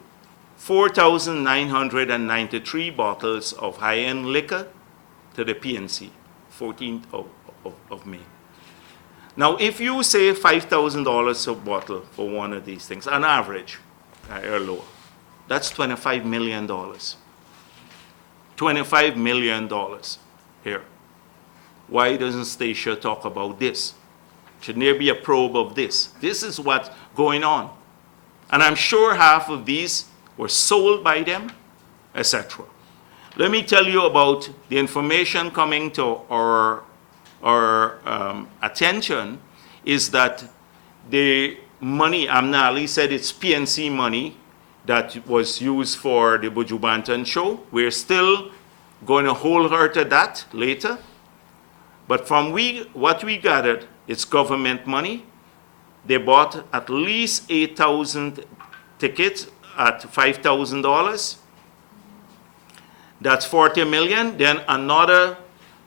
4,993 bottles of high-end liquor to the PNC, 14th of May. Now, if you say $5,000 a bottle for one of these things, on average, or lower, that's $25 million. $25 million here. Why doesn't Stacia talk about this? Shouldn't there be a probe of this? This is what's going on. And I'm sure half of these were sold by them, etc. Let me tell you about the information coming to our attention is that the money, Amnali said it's PNC money that was used for the Buju Banton show. We're still going to hold her to that later. But from what we gathered, it's government money. They bought at least 8,000 tickets at $5,000. That's 40 million. Then another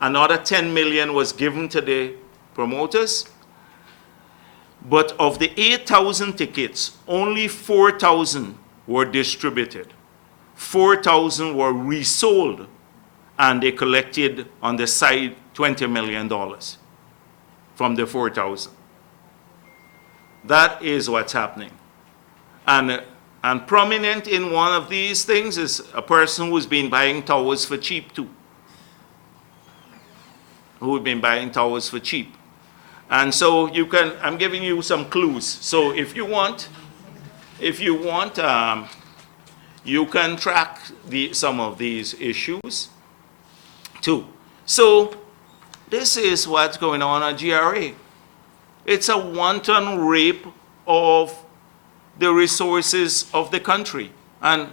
10 million was given to the promoters. But of the 8,000 tickets, only 4,000 were distributed. 4,000 were resold, and they collected on the side $20 million from the 4,000. That is what's happening. And prominent in one of these things is a person who's been buying towers for cheap too. Who've been buying towers for cheap. And so I'm giving you some clues. So if you want, you can track some of these issues too. So this is what's going on at GRA. It's a wanton rape of the resources of the country. And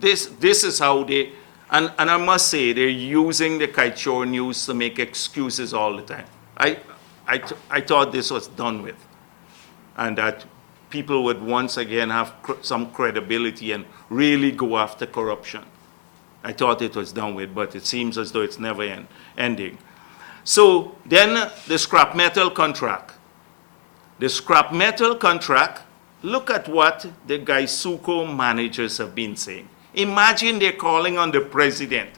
this is how they, and I must say, they're using the Kaichor news to make excuses all the time. I thought this was done with, and that people would once again have some credibility and really go after corruption. I thought it was done with, but it seems as though it's never ending. So then the scrap metal contract. The scrap metal contract, look at what the Gaisuco managers have been saying. Imagine they're calling on the president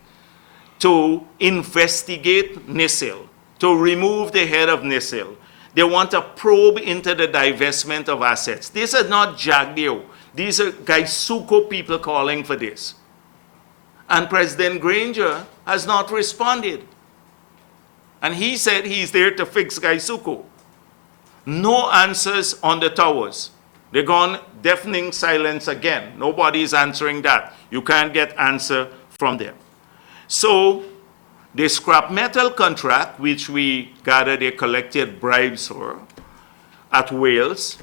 to investigate NISIL, to remove the head of NISIL. They want a probe into the divestment of assets. This is not Jagdeo. These are Gaisuko people calling for this. And President Granger has not responded. And he said he's there to fix Gaisuko. No answers on the towers. They're gone deafening silence again. Nobody is answering that. You can't get answer from them. So the scrap metal contract, which we gathered they collected bribes for at Wales,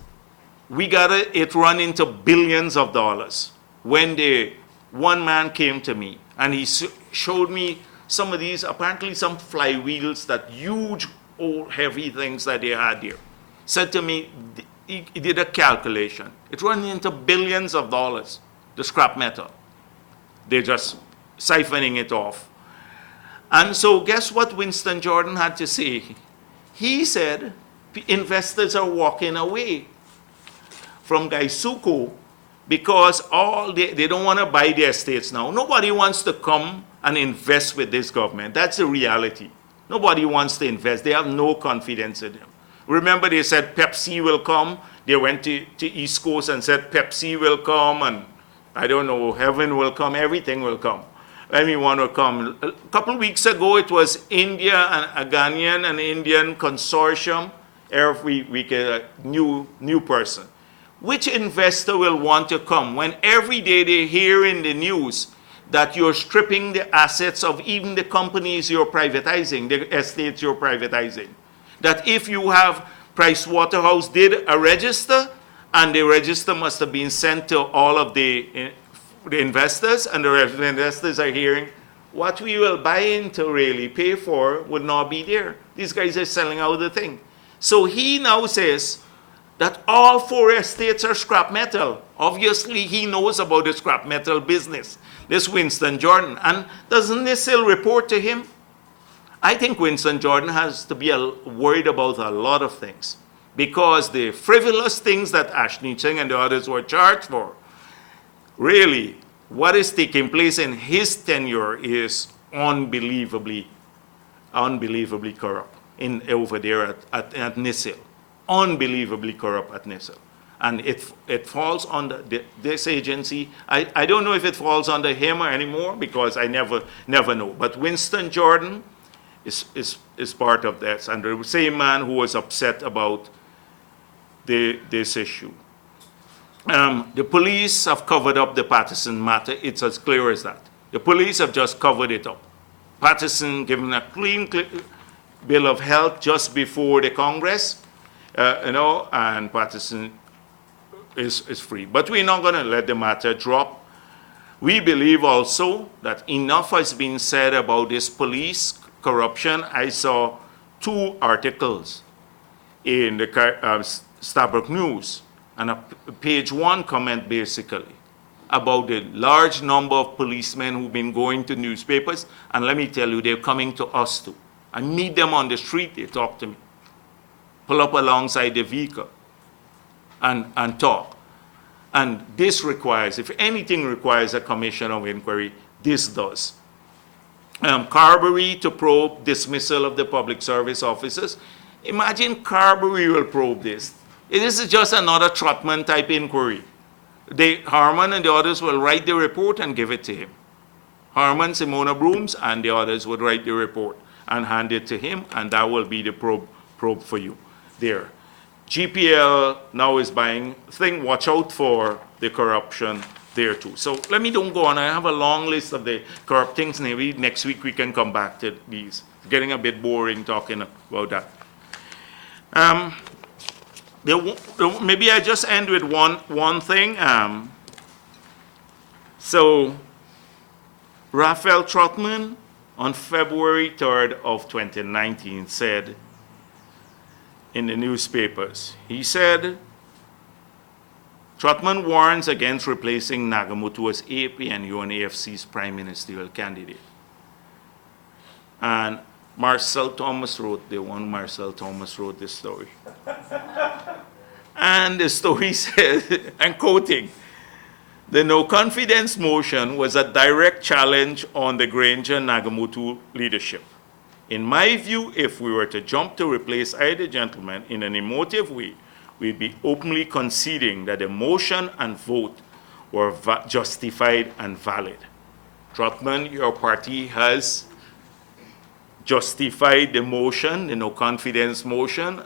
we gathered it run into billions of dollars. When one man came to me and he showed me some of these, apparently some flywheels, that huge old heavy things that they had there. Said to me, he did a calculation. It ran into billions of dollars, the scrap metal. They're just siphoning it off. And so guess what Winston Jordan had to say? He said investors are walking away from Gaisuko because they don't want to buy their estates now. Nobody wants to come and invest with this government. That's the reality. Nobody wants to invest. They have no confidence in them. Remember, they said Pepsi will come. They went to East Coast and said Pepsi will come, and I don't know, heaven will come, everything will come. Anyone will come. A couple of weeks ago, it was India and a Ghanaian and Indian consortium. Every week, a new person. Which investor will want to come when every day they hear in the news that you're stripping the assets of even the companies you're privatizing, the estates you're privatizing? That if you have Pricewaterhouse did a register, and the register must have been sent to all of the investors, and the investors are hearing, what we will buy into really pay for would not be there. These guys are selling out the thing. So he now says that all 4 estates are scrap metal. Obviously, he knows about the scrap metal business, this Winston Jordan. And doesn't this still report to him? I think Winston Jordan has to be worried about a lot of things, because the frivolous things that Ashni Cheng and the others were charged for, really, what is taking place in his tenure is unbelievably corrupt over there at NISIL. Unbelievably corrupt at NISIL. And it falls under this agency. I don't know if it falls under him or anymore, because I never know. But Winston Jordan is part of this, and the same man who was upset about this issue. The police have covered up the Patterson matter. It's as clear as that. The police have just covered it up. Patterson given a clean bill of health just before the Congress, and Patterson is free. But we're not going to let the matter drop. We believe also that enough has been said about this police corruption. I saw 2 articles in the Stabroek News, and a page 1 comment basically about the large number of policemen who've been going to newspapers, and let me tell you, they're coming to us too. I meet them on the street, they talk to me. Pull up alongside the vehicle and talk. And this requires, if anything requires a commission of inquiry, this does. Carberry to probe dismissal of the public service officers. Imagine Carberry will probe this. This is just another Trotman type inquiry. Harman and the others will write the report and give it to him. Harman, Simona Brooms, and the others would write the report and hand it to him, and that will be the probe for you there. GPL now is buying thing. Watch out for the corruption there too. So let me don't go on. I have a long list of the corrupt things. Maybe next week we can come back to these. It's getting a bit boring talking about that. Maybe I just end with one thing. So Raphael Trotman on February 3rd of 2019 said in the newspapers, he said, Trotman warns against replacing Nagamutu as APNU and AFC's prime ministerial candidate. And Marcel Thomas wrote this story. And the story said, I'm quoting, the no confidence motion was a direct challenge on the Granger-Nagamutu leadership. In my view, if we were to jump to replace either gentleman in an emotive way, we'd be openly conceding that the motion and vote were justified and valid. Trotman, your party has justified the motion, the no confidence motion,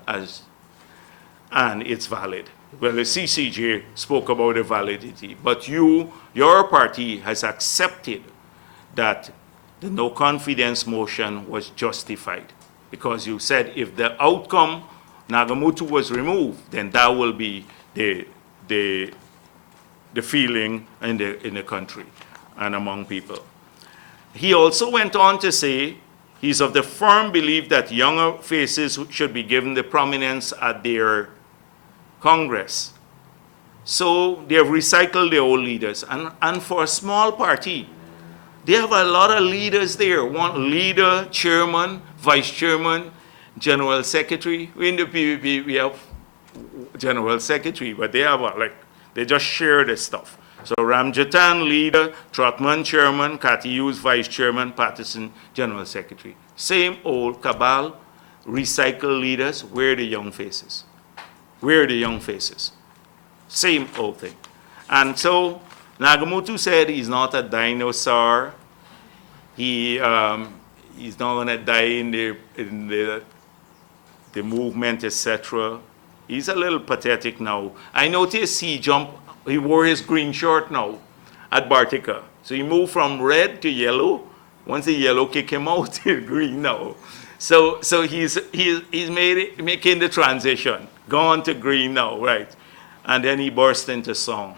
and it's valid. Well, the CCJ spoke about the validity, but your party has accepted that the no confidence motion was justified because you said if the outcome Nagamutu was removed, then that will be the feeling in the country and among people. He also went on to say he's of the firm belief that younger faces should be given the prominence at their Congress. So they have recycled their old leaders. And for a small party, they have a lot of leaders there. One leader, chairman, vice chairman, general secretary. In the PVP, we have general secretary, but they have they just share the stuff. So Ramjatan, leader, Trotman, chairman, Cathy Hughes, vice chairman, Patterson, general secretary. Same old cabal, recycle leaders, where are the young faces? Where are the young faces? Same old thing. And so Nagamutu said he's not a dinosaur. He's not going to die in the movement, etc. He's a little pathetic now. I noticed he wore his green shirt now at Bartica. So he moved from red to yellow. Once the yellow kicked him out, he's green now. So he's making the transition, gone to green now, right? And then he burst into song.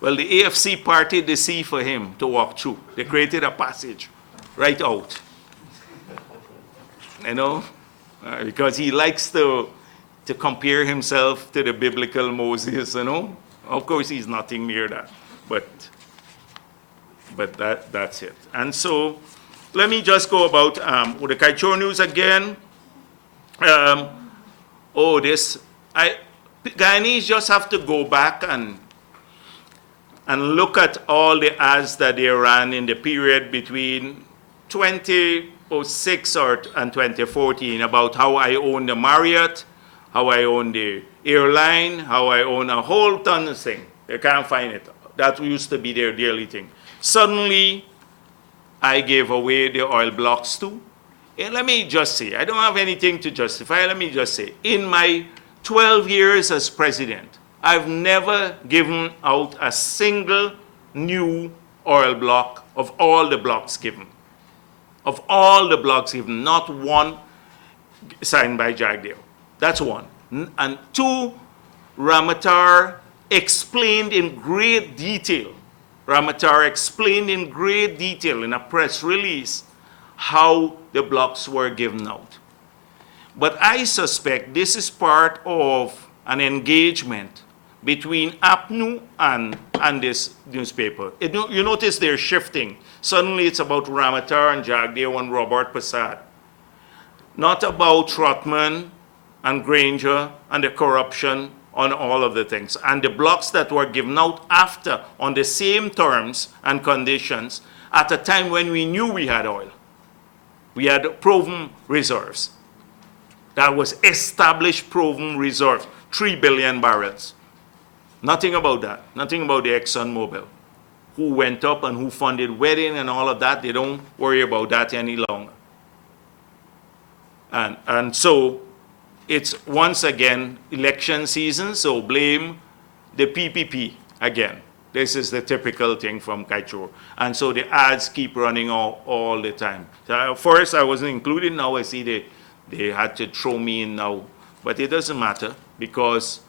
Well, the AFC parted the sea for him to walk through. They created a passage right out. You know, because he likes to compare himself to the biblical Moses, you know. Of course, he's nothing near that, but that's it. And so, let me just go about with the Kaichor news again. Guyanese just have to go back and look at all the ads that they ran in the period between 2006 and 2014 about how I own the Marriott, how I own the airline, how I own a whole ton of things. They can't find it. That used to be their daily thing. Suddenly, I gave away the oil blocks too. And let me just say, I don't have anything to justify. Let me just say, in my 12 years as president, I've never given out a single new oil block of all the blocks given. Of all the blocks given, not one signed by Jagdeo. That's one. And two, Ramatar explained in great detail. Ramatar explained in great detail in a press release how the blocks were given out. But I suspect this is part of an engagement between APNU and this newspaper. You notice they're shifting. Suddenly it's about Ramatar and Jagdeo and Robert Prasad. Not about Trotman and Granger and the corruption on all of the things. And the blocks that were given out after on the same terms and conditions at a time when we knew we had oil. We had proven reserves. That was established proven reserves, 3 billion barrels. Nothing about that. Nothing about the ExxonMobil, who went up and who funded wedding and all of that. They don't worry about that any longer. And so it's once again election season, so blame the PPP again. This is the typical thing from Kaichor. And so the ads keep running all the time. So first I wasn't included, now I see they had to throw me in now. But it doesn't matter because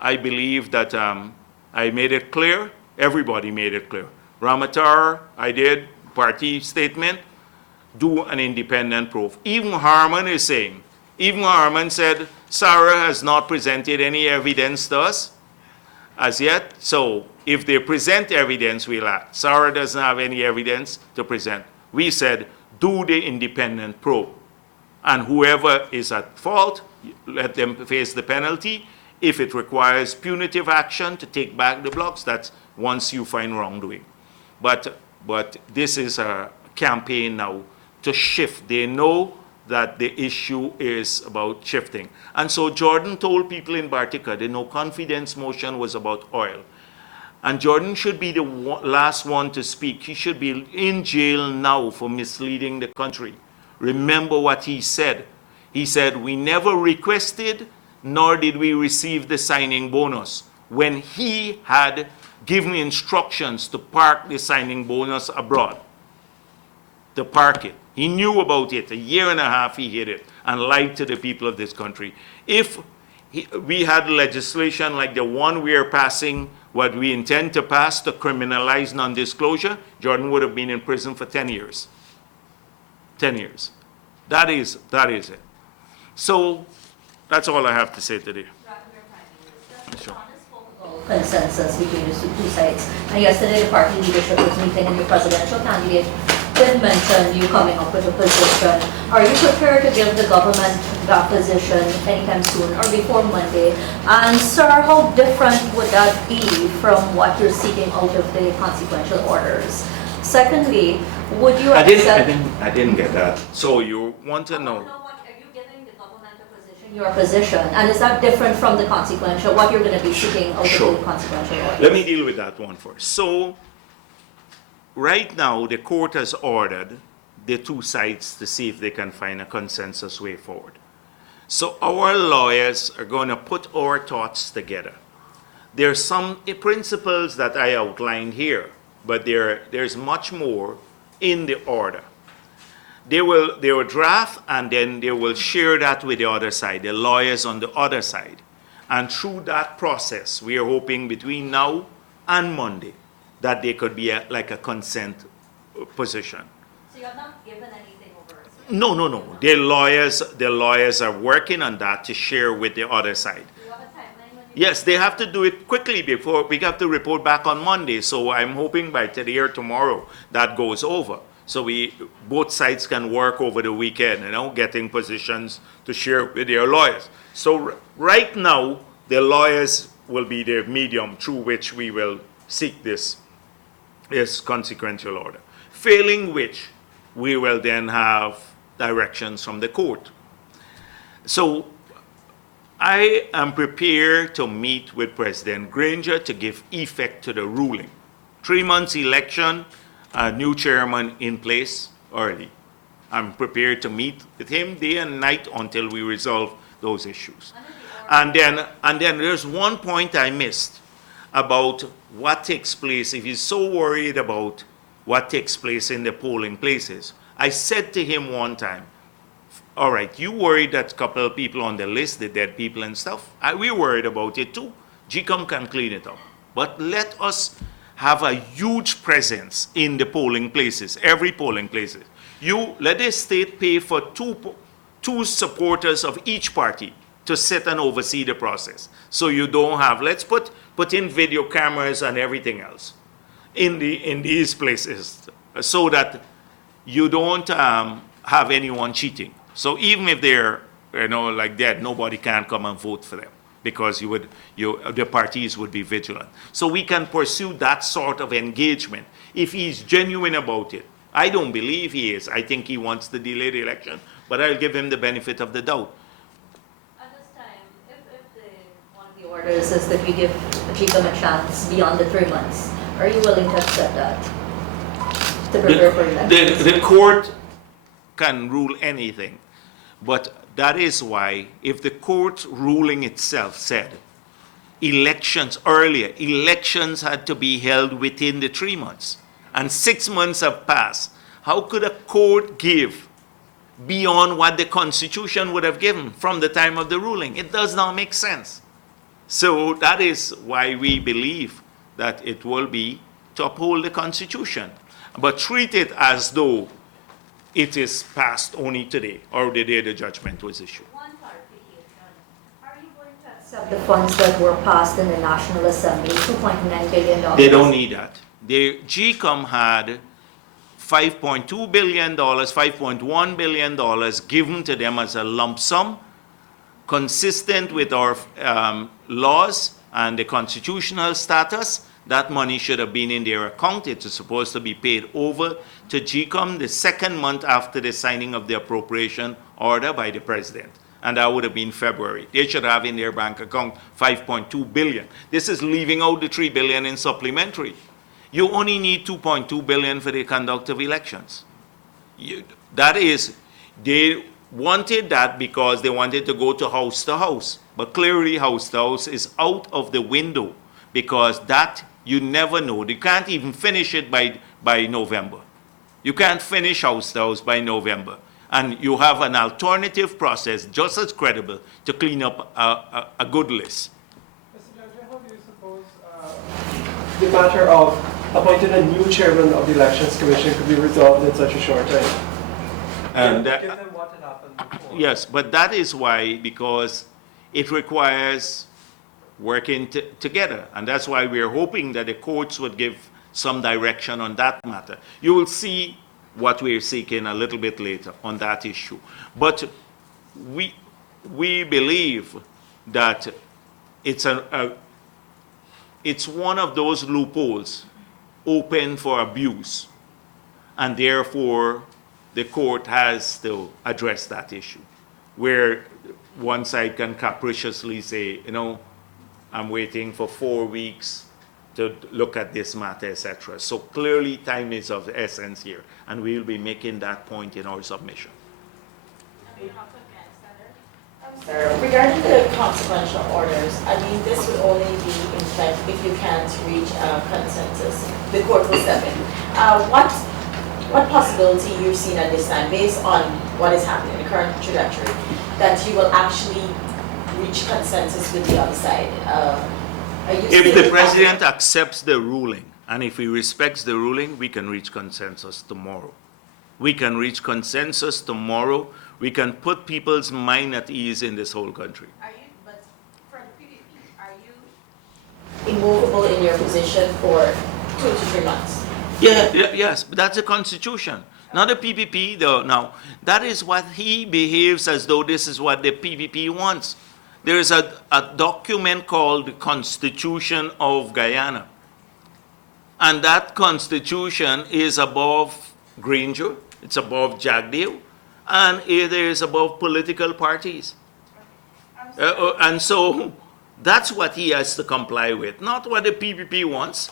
I believe that I made it clear, everybody made it clear. Ramatar, I did, party statement, do an independent proof. Even Harman is saying, even Harman said, Sarah has not presented any evidence to us as yet, so if they present evidence, we'll act. Sarah doesn't have any evidence to present. We said, do the independent probe. And whoever is at fault, let them face the penalty. If it requires punitive action to take back the blocks, that's once you find wrongdoing. But this is a campaign now to shift. They know that the issue is about shifting. And so Jordan told people in Bartica the no confidence motion was about oil. And Jordan should be the last one to speak. He should be in jail now for misleading the country. Remember what he said. He said, we never requested, nor did we receive the signing bonus, when he had given instructions to park the signing bonus abroad, to park it. He knew about it. A year and a half he hid it and lied to the people of this country. If we had legislation like the one we are passing, what we intend to pass to criminalize non-disclosure, Jordan would have been in prison for 10 years. 10 years. That is it. So that's all I have to say today. Sure. Consensus between the two sides. And yesterday the party leadership was meeting and the presidential candidate did mention you coming up with a position. Are you prepared to give the government that position anytime soon or before Monday? And sir, how different would that be from what you're seeking out of the consequential orders? Secondly, would you accept... I didn't get that. So you want to know... Your position, and is that different from the consequential, what you're going to be seeking out of the consequential orders? Let me deal with that one first. So, right now, the court has ordered the two sides to see if they can find a consensus way forward. So, our lawyers are going to put our thoughts together. There are some principles that I outlined here, but there's much more in the order. They will draft and then they will share that with the other side, the lawyers on the other side. And through that process, we are hoping between now and Monday that there could be like a consent position. So you have not given anything over? No. The lawyers are working on that to share with the other side. Do you have a timeline? Yes, they have to do it quickly before we have to report back on Monday. So I'm hoping by today or tomorrow that goes over. So both sides can work over the weekend, getting positions to share with their lawyers. So right now, the lawyers will be the medium through which we will seek this consequential order. Failing which, we will then have directions from the court. So I am prepared to meet with President Granger to give effect to the ruling. 3 months election, a new chairman in place early. I'm prepared to meet with him day and night until we resolve those issues. And then there's one point I missed about what takes place. If he's so worried about what takes place in the polling places, I said to him one time, all right, you worried that a couple of people on the list, the dead people and stuff. We're worried about it too. GCOM can clean it up. But let us have a huge presence in the polling places, every polling places. You let the state pay for two supporters of each party to sit and oversee the process. So you don't have, let's put in video cameras and everything else in these places so that you don't have anyone cheating. So even if they're like dead, nobody can come and vote for them, because the parties would be vigilant. So we can pursue that sort of engagement if he's genuine about it. I don't believe he is. I think he wants to delay the election, but I'll give him the benefit of the doubt. At this time, if one of the orders is that we give GCOM a chance beyond the 3 months, are you willing to accept that to prepare for elections? The court can rule anything, but that is why, if the court ruling itself said elections had to be held within the 3 months, and 6 months have passed, how could a court give beyond what the Constitution would have given from the time of the ruling? It does not make sense. So that is why we believe that it will be to uphold the Constitution, but treat it as though it is passed only today, or the day the judgment was issued. One clarification. Are you going to accept the funds that were passed in the National Assembly, $2.9 billion? They don't need that. The GCOM had $5.2 billion, $5.1 billion given to them as a lump sum, consistent with our laws and the constitutional status. That money should have been in their account. It is supposed to be paid over to GCOM the second month after the signing of the appropriation order by the president. And that would have been February. They should have in their bank account 5.2 billion. This is leaving out the 3 billion in supplementary. You only need 2.2 billion for the conduct of elections. That is, they wanted that because they wanted to go to house. But clearly house to house is out of the window because that you never know. You can't even finish it by November. You can't finish house to house by November. And you have an alternative process just as credible to clean up a good list. Mr. Jagdeo, how do you suppose the matter of appointing a new chairman of the Elections Commission could be resolved in such a short time? And given what had happened before. yes, but that is why, because it requires working together. And that's why we are hoping that the courts would give some direction on that matter. You will see what we're seeking a little bit later on that issue. But we believe that it's one of those loopholes open for abuse, and therefore the court has to address that issue, where one side can capriciously say, you know, I'm waiting for 4 weeks to look at this matter, etc. So clearly time is of the essence here, and we will be making that point in our submission. Sir, regarding the consequential orders, I mean, this would only be in effect if you can't reach a consensus. The court will step in. What possibility you've seen at this time, based on what is happening in the current trajectory, that you will actually reach consensus with the other side? If the president accepts the ruling, and if he respects the ruling, we can reach consensus tomorrow. We can reach consensus tomorrow. We can put people's mind at ease in this whole country. But for the PPP, are you immovable in your position for 2 to 3 months? Yes, but that's the Constitution, not the PPP, though. Now, that is what he behaves as though this is what the PPP wants. There is a document called the Constitution of Guyana. And that Constitution is above Granger, it's above Jagdeo, and it is above political parties. And so that's what he has to comply with, not what the PPP wants.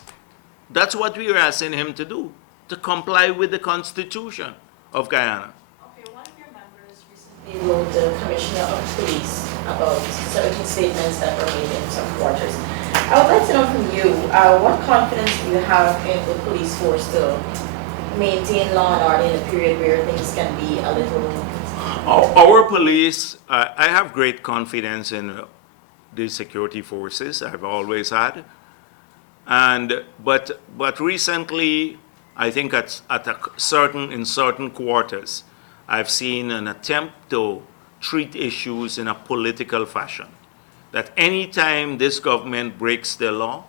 That's what we are asking him to do, to comply with the Constitution of Guyana. Okay, one of your members recently wrote the Commissioner of Police about certain statements that were made in some quarters. I would like to know from you, what confidence do you have in the police force to maintain law and order in a period where things can be a little... Our police, I have great confidence in the security forces, I've always had. But recently, I think in certain quarters, I've seen an attempt to treat issues in a political fashion. That anytime this government breaks the law,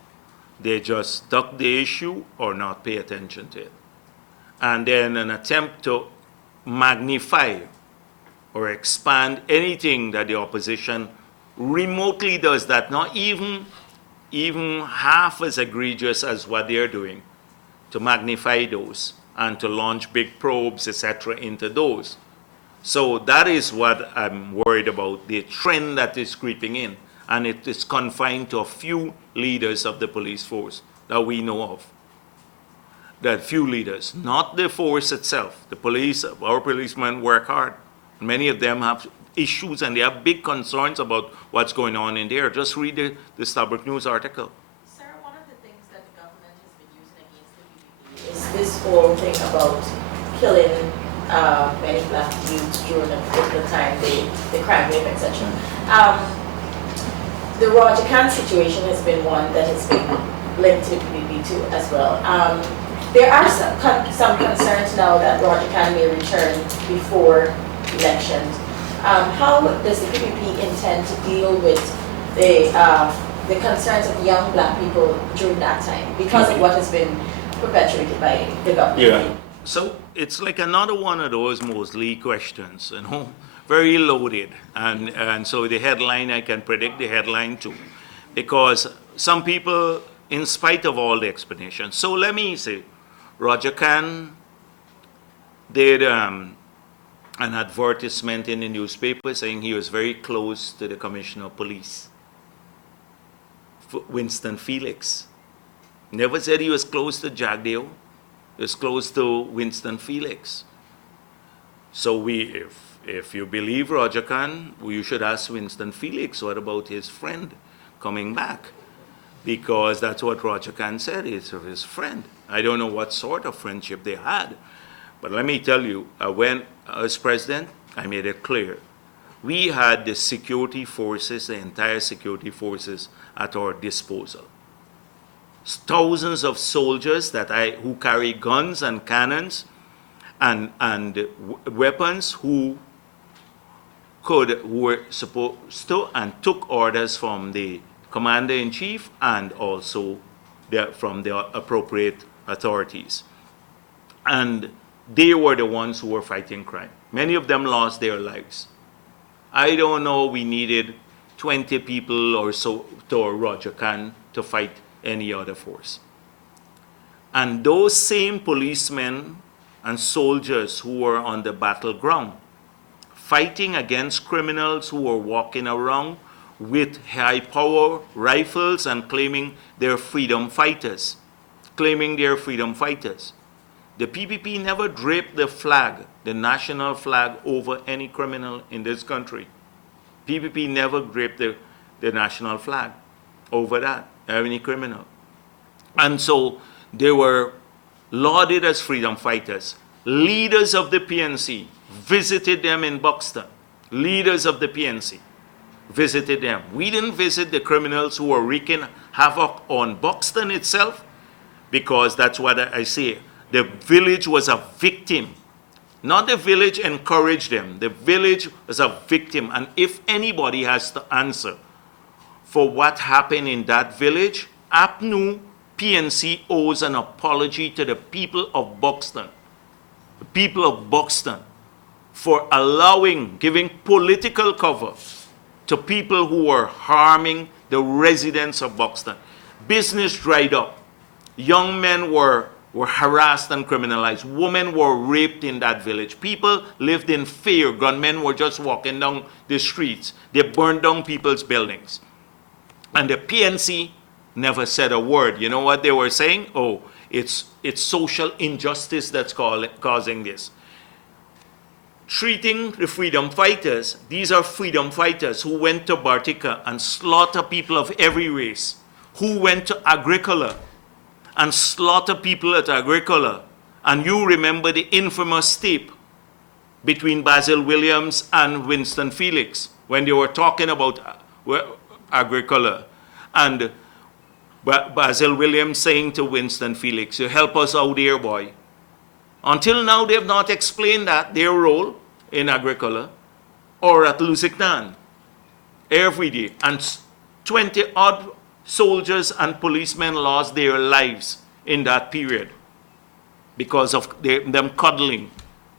they just duck the issue or not pay attention to it. And then an attempt to magnify or expand anything that the opposition remotely does that, not even half as egregious as what they're doing, to magnify those and to launch big probes, etc., into those. So that is what I'm worried about, the trend that is creeping in, and it is confined to a few leaders of the police force that we know of. That few leaders, not the force itself. The police, our policemen work hard. Many of them have issues and they have big concerns about what's going on in there. Just read the Starbuck News article. Sir, one of the things that the government has been using against the PPP is this whole thing about killing many black youths during the time, the crime wave, etc. The Roger Khan situation has been one that has been linked to the PPP too as well. There are some concerns now that Roger Khan may return before elections. How does the PPP intend to deal with the concerns of young black people during that time because of what has been perpetuated by the government? Yeah. So it's like another one of those Mosley questions, you know, very loaded. And so the headline, I can predict the headline too. Because some people, in spite of all the explanations, so let me say, Roger Khan did an advertisement in the newspaper saying he was very close to the Commissioner of Police, Winston Felix. Never said he was close to Jagdeo. He was close to Winston Felix. So if you believe Roger Khan, you should ask Winston Felix what about his friend coming back, because that's what Roger Khan said, is his friend. I don't know what sort of friendship they had, but let me tell you, when I was president, I made it clear. We had the security forces, the entire security forces at our disposal. Thousands of soldiers who carry guns and cannons and weapons who were supposed to and took orders from the commander-in-chief and also from the appropriate authorities. And they were the ones who were fighting crime. Many of them lost their lives. I don't know, we needed 20 people or so to Roger Khan to fight any other force. And those same policemen and soldiers who were on the battleground, fighting against criminals who were walking around with high-power rifles and claiming they're freedom fighters, The PPP never draped the flag, the national flag, over any criminal in this country. PPP never draped the national flag over that, any criminal. And so they were lauded as freedom fighters. Leaders of the PNC visited them in Buxton. Leaders of the PNC visited them. We didn't visit the criminals who were wreaking havoc on Buxton itself, because that's what I say. The village was a victim. Not the village encouraged them. The village was a victim. And if anybody has to answer for what happened in that village, APNU PNC owes an apology to the people of Buxton. The people of Buxton, for giving political cover to people who were harming the residents of Buxton. Business dried up. Young men were harassed and criminalized. Women were raped in that village. People lived in fear. Gunmen were just walking down the streets. They burned down people's buildings. And the PNC never said a word. You know what they were saying? Oh, it's social injustice that's causing this. Treating the freedom fighters, these are freedom fighters who went to Bartica and slaughtered people of every race, who went to Agricola and slaughtered people at Agricola. And you remember the infamous tape between Basil Williams and Winston Felix when they were talking about Agricola. And Basil Williams saying to Winston Felix, "You help us out here, boy." Until now, they have not explained their role in Agricola or at Lusignan every day. And 20-odd soldiers and policemen lost their lives in that period because of them cuddling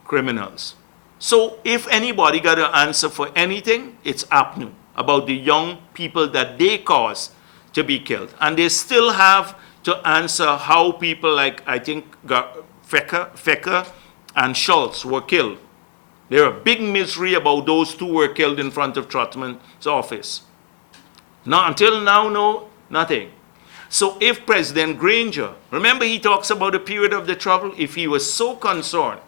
criminals. So if anybody got an answer for anything, it's APNU, about the young people that they caused to be killed. And they still have to answer how people like, I think, Fecker and Schultz were killed. There are big misery about those two were killed in front of Trotman's office. Not until now, no, nothing. So if President Granger, remember he talks about the period of the trouble, if he was so concerned,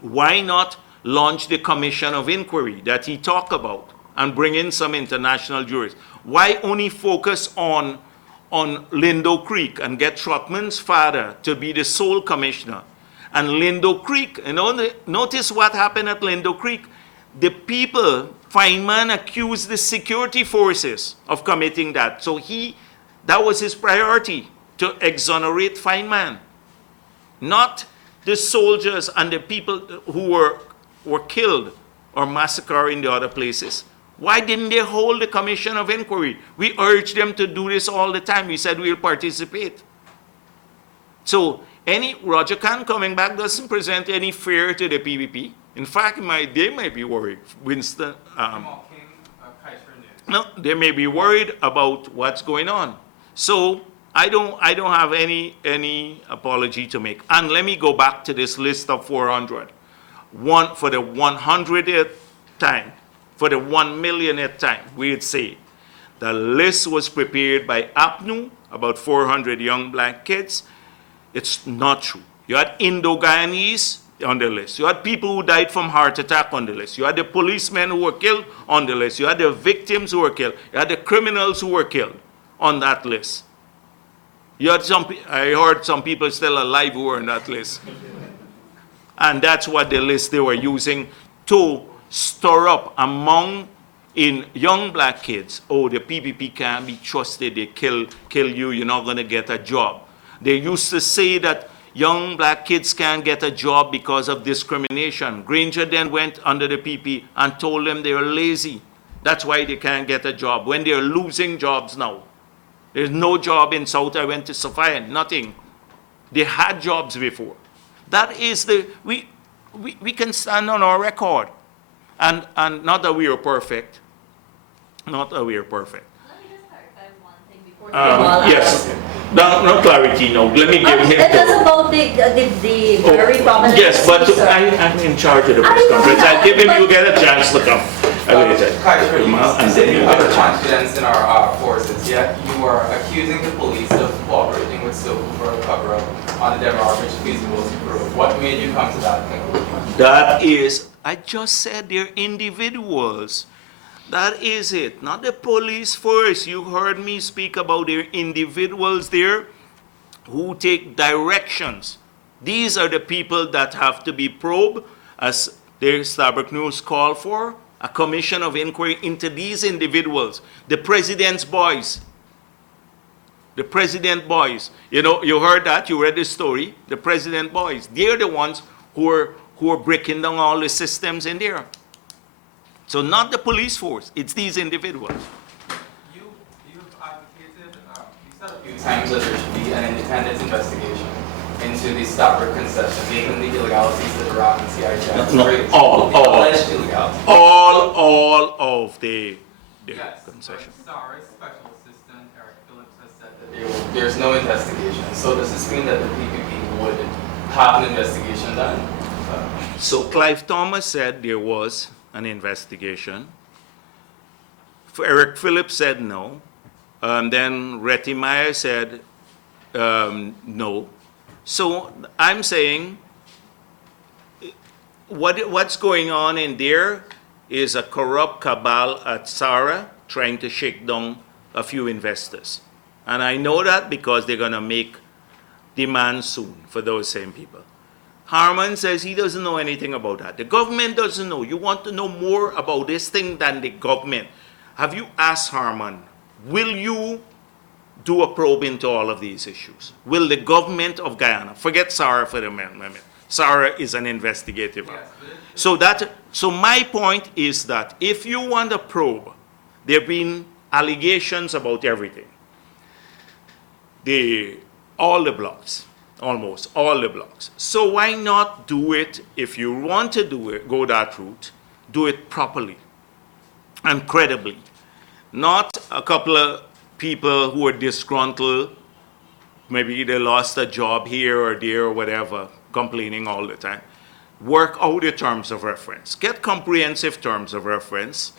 why not launch the commission of inquiry that he talked about and bring in some international jurists? Why only focus on Lindo Creek and get Trotman's father to be the sole commissioner? And Lindo Creek, notice what happened at Lindo Creek. The people, Feynman accused the security forces of committing that. So that was his priority, to exonerate Feynman. Not the soldiers and the people who were killed or massacred in the other places. Why didn't they hold the commission of inquiry? We urged them to do this all the time. We said we'll participate. So Roger Khan coming back doesn't present any fear to the PPP. In fact, they may be worried. Winston, no, they may be worried about what's going on. So I don't have any apology to make. And let me go back to this list of 400. for the 100th time, for the 1 millionth time, we'd say the list was prepared by APNU, about 400 young black kids. It's not true. You had Indo-Guyanese on the list. You had people who died from heart attack on the list. You had the policemen who were killed on the list. You had the victims who were killed. You had the criminals who were killed on that list. You had I heard some people still alive who were on that list. And that's what the list they were using to stir up among in young black kids. Oh, the PPP can't be trusted. They kill you. You're not going to get a job. They used to say that young black kids can't get a job because of discrimination. Granger then went under the PP and told them they were lazy. That's why they can't get a job. When they're losing jobs now. There's no job in South. I went to Sophia, nothing. They had jobs before. That is we can stand on our record. And not that we are perfect. Not that we are perfect. Let me just clarify one thing before you yes. No clarity, no. Let me give him. It is about the very prominent. Yes, but I'm in charge of the press conference. I'll give him, you get a chance to come later. You say you have confidence in our forces, yet you are accusing the police of cooperating with Silver for a cover-up on the Denmark which feasible to prove. What made you come to that conclusion? That is, I just said they're individuals. That is it, not the police first. You heard me speak about their individuals there who take directions. These are the people that have to be probed, as the Starbuck News called for, a commission of inquiry into these individuals, the president's boys. The president boys. You know, you heard that, you read the story, the president boys. They're the ones who are breaking down all the systems in there. So not the police force, it's these individuals. You've advocated, you said a few times that there should be an independent investigation into the Stopper concession, given the illegalities that are around in CIJ. No, alleged illegalities. All of the Yes, concession. but SARA's special assistant, Eric Phillips, has said that there's no investigation. So does this mean that the PPP would have an investigation done? So Clive Thomas said there was an investigation. Eric Phillips said no. Then Retty Meyer said no. So I'm saying what's going on in there is a corrupt cabal at SARA trying to shake down a few investors. And I know that because they're going to make demands soon for those same people. Harman says he doesn't know anything about that. The government doesn't know. You want to know more about this thing than the government. Have you asked Harman, will you do a probe into all of these issues? Will the government of Guyana, forget SARA for the moment. SARA is an investigative arm. So my point is that if you want a probe, there have been allegations about everything. All the blocks. Almost all the blocks. So why not do it, if you want to do it, go that route, do it properly and credibly. Not a couple of people who are disgruntled, maybe they lost a job here or there or whatever, complaining all the time. Work out the terms of reference. Get comprehensive terms of reference.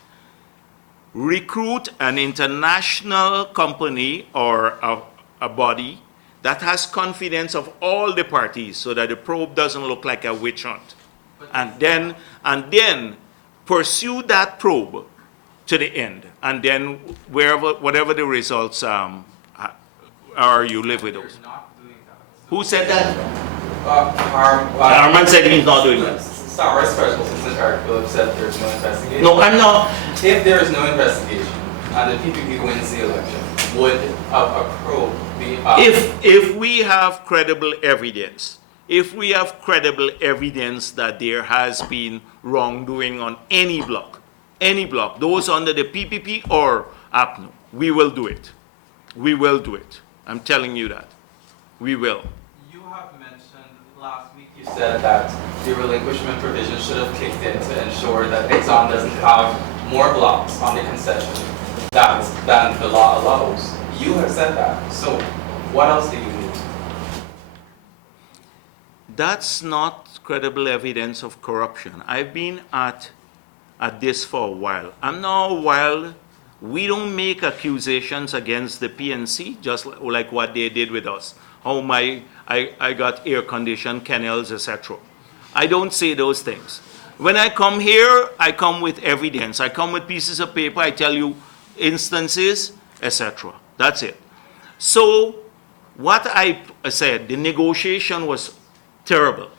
Recruit an international company or a body that has confidence of all the parties so that the probe doesn't look like a witch hunt. And then pursue that probe to the end. And then whatever the results are, you live with those. Who said that? Harman said he's not doing that. SARA special assistant Eric Phillips said there's no investigation. No, I'm not. If there is no investigation and the PPP wins the election, would a probe be up? If we have credible evidence, that there has been wrongdoing on any block, those under the PPP or APNU, we will do it. We will do it. I'm telling you that. We will. You have mentioned last week, you said that the relinquishment provision should have kicked in to ensure that Exxon doesn't have more blocks on the concession than the law allows. You have said that. So what else do you need? That's not credible evidence of corruption. I've been at this for a while. And now, while we don't make accusations against the PNC, just like what they did with us. Oh, I got air-conditioned kennels, etc. I don't say those things. When I come here, I come with evidence. I come with pieces of paper. I tell you instances, etc. That's it. So what I said, the negotiation was terrible.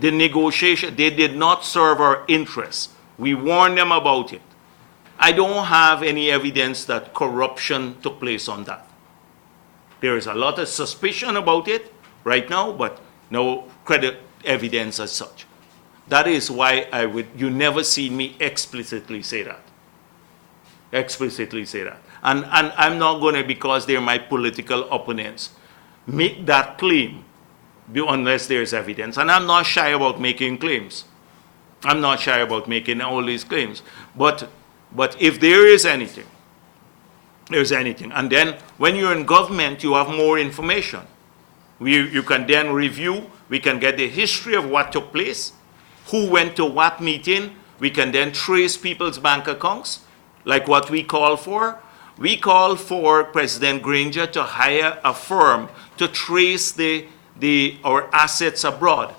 The negotiation, they did not serve our interests. We warned them about it. I don't have any evidence that corruption took place on that. There is a lot of suspicion about it right now, but no credit evidence as such. That is why you never see me explicitly say that. Explicitly say that. And I'm not going to, because they're my political opponents, make that claim unless there's evidence. And I'm not shy about making claims. I'm not shy about making all these claims. But if there is anything, there's anything. And then when you're in government, you have more information. You can then review. We can get the history of what took place, who went to what meeting. We can then trace people's bank accounts, like what we call for. We call for President Granger to hire a firm to trace our assets abroad.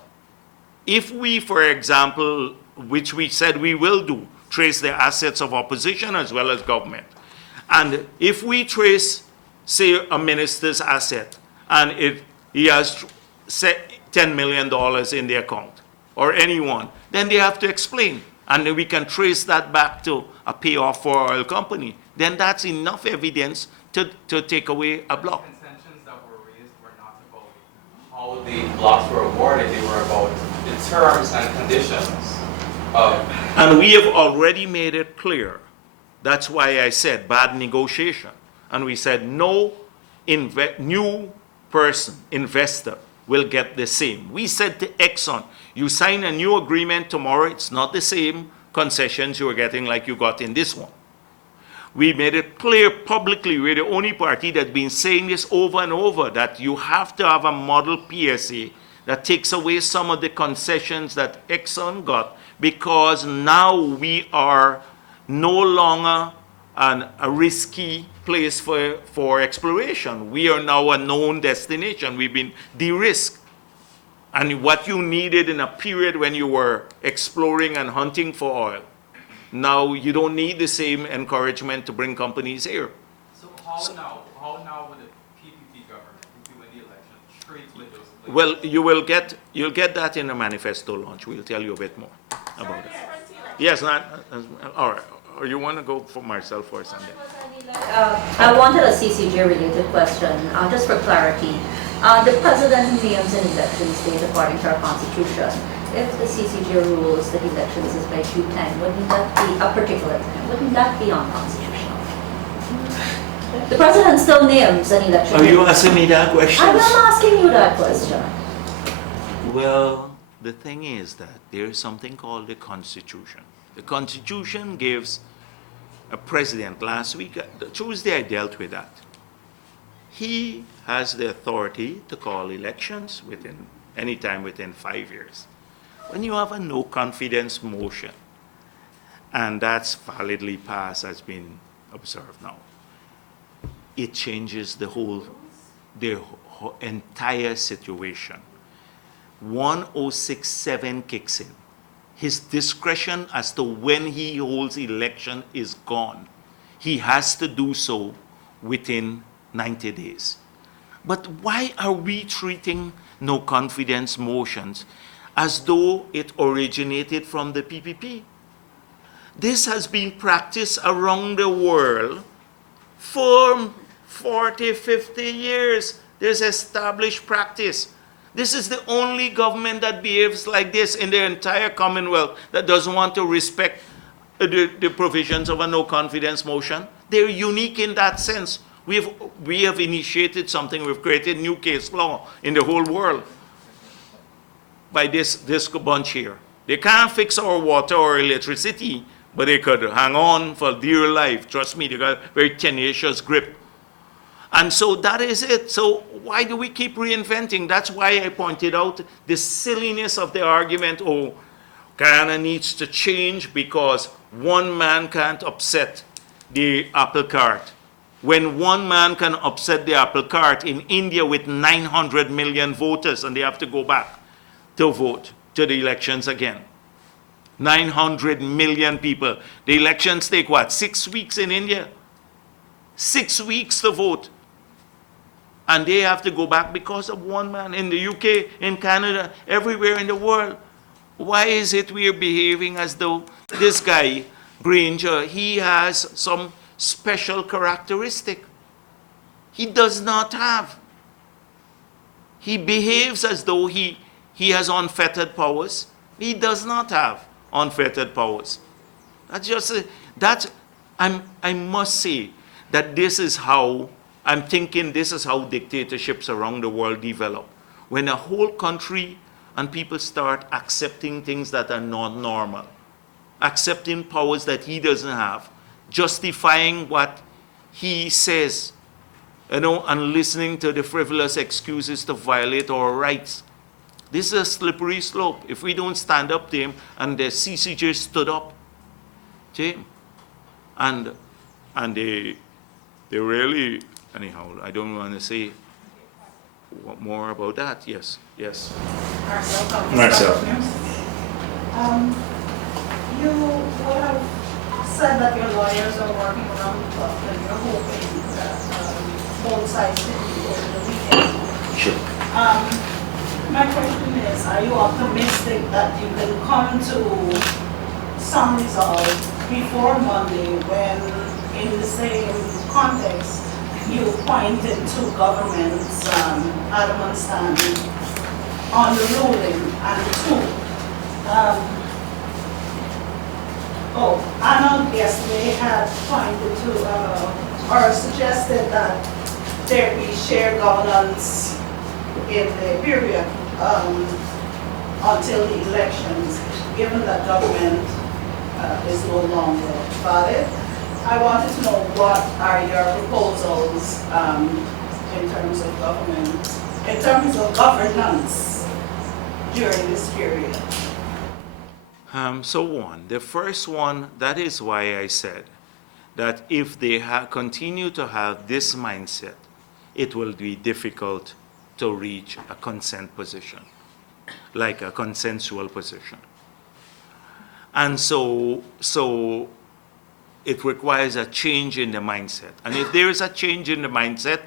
If we, for example, which we said we will do, trace the assets of opposition as well as government. And if we trace, say, a minister's asset, and he has $10 million in the account, or anyone, then they have to explain. And then we can trace that back to a payoff for our oil company. Then that's enough evidence to take away a block. The contentions that were raised were not about how the blocks were awarded, they were about the terms and conditions of. And we have already made it clear. That's why I said bad negotiation. And we said no new person, investor, will get the same. We said to Exxon, you sign a new agreement tomorrow, it's not the same concessions you are getting like you got in this one. We made it clear publicly, we're the only party that's been saying this over and over, that you have to have a model PSA that takes away some of the concessions that Exxon got, because now we are no longer a risky place for exploration. We are now a known destination. We've been de-risked. And what you needed in a period when you were exploring and hunting for oil, now you don't need the same encouragement to bring companies here. So how now would the PPP government, if you win the election, treat with those places? Well, you'll get that in the manifesto launch. We'll tell you a bit more about it. Yes, all right. Or you want to go for myself first and then? I wanted a CCJ-related question, just for clarity. The president names an election date according to our constitution. If the CCJ rules that elections is by due time, wouldn't that be a particular time? Wouldn't that be unconstitutional? The president still names an election. Are you asking me that question? I'm asking you that question. Well, the thing is that there is something called the Constitution. The Constitution gives a president, last week, Tuesday I dealt with that. He has the authority to call elections anytime within 5 years. When you have a no confidence motion, and that's validly passed, has been observed now, it changes the entire situation. 1067 kicks in. His discretion as to when he holds election is gone. He has to do so within 90 days. But why are we treating no confidence motions as though it originated from the PPP? This has been practiced around the world for 40, 50 years. There's established practice. This is the only government that behaves like this in the entire Commonwealth that doesn't want to respect the provisions of a no confidence motion. They're unique in that sense. We have initiated something, we've created new case law in the whole world by this bunch here. They can't fix our water or electricity, but they could hang on for dear life. Trust me, they got a very tenacious grip. And so that is it. So why do we keep reinventing? That's why I pointed out the silliness of the argument, oh, Guyana needs to change because one man can't upset the apple cart. When one man can upset the apple cart in India with 900 million voters and they have to go back to vote to the elections again. 900 million people. The elections take what, 6 weeks in India? 6 weeks to vote. And they have to go back because of one man in the UK, in Canada, everywhere in the world. Why is it we're behaving as though this guy, Granger, he has some special characteristic? He does not have. He behaves as though he has unfettered powers. He does not have unfettered powers. That's just, I must say that this is how, I'm thinking this is how dictatorships around the world develop. When a whole country and people start accepting things that are not normal, accepting powers that he doesn't have, justifying what he says, and listening to the frivolous excuses to violate our rights. This is a slippery slope. If we don't stand up to him, and the CCJ stood up to him, and they really, anyhow, I don't want to say more about that. Yes. Marcel. You would have said that your lawyers are working around the clock and you're hoping that both sides can be over the weekend. Sure. My question is, are you optimistic that you can come to some resolve before Monday when, in the same context, you pointed to government's adamant stand on the ruling and two? Anna yesterday had pointed to or suggested that there be shared governance in the period until the elections, given that government is no longer valid. I wanted to know what are your proposals in terms of government, in terms of governance during this period. The first one, that is why I said that if they continue to have this mindset, it will be difficult to reach a consent position, like a consensual position. And so it requires a change in the mindset. And if there is a change in the mindset,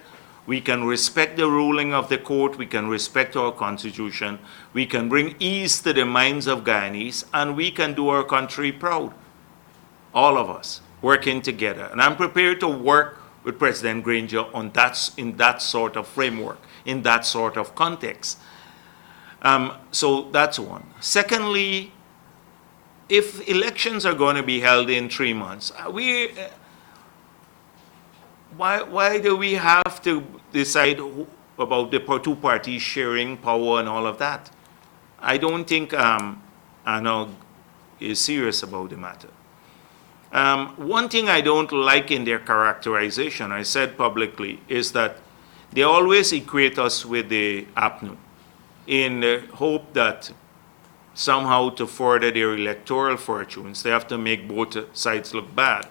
we can respect the ruling of the court, we can respect our constitution, we can bring ease to the minds of Guyanese, and we can do our country proud. All of us working together. And I'm prepared to work with President Granger on in that sort of framework, in that sort of context. So that's one. Secondly, if elections are going to be held in 3 months, why do we have to decide about the two parties sharing power and all of that? I don't think Anna is serious about the matter. One thing I don't like in their characterization, I said publicly, is that they always equate us with the APNU in the hope that somehow to further their electoral fortunes, they have to make both sides look bad.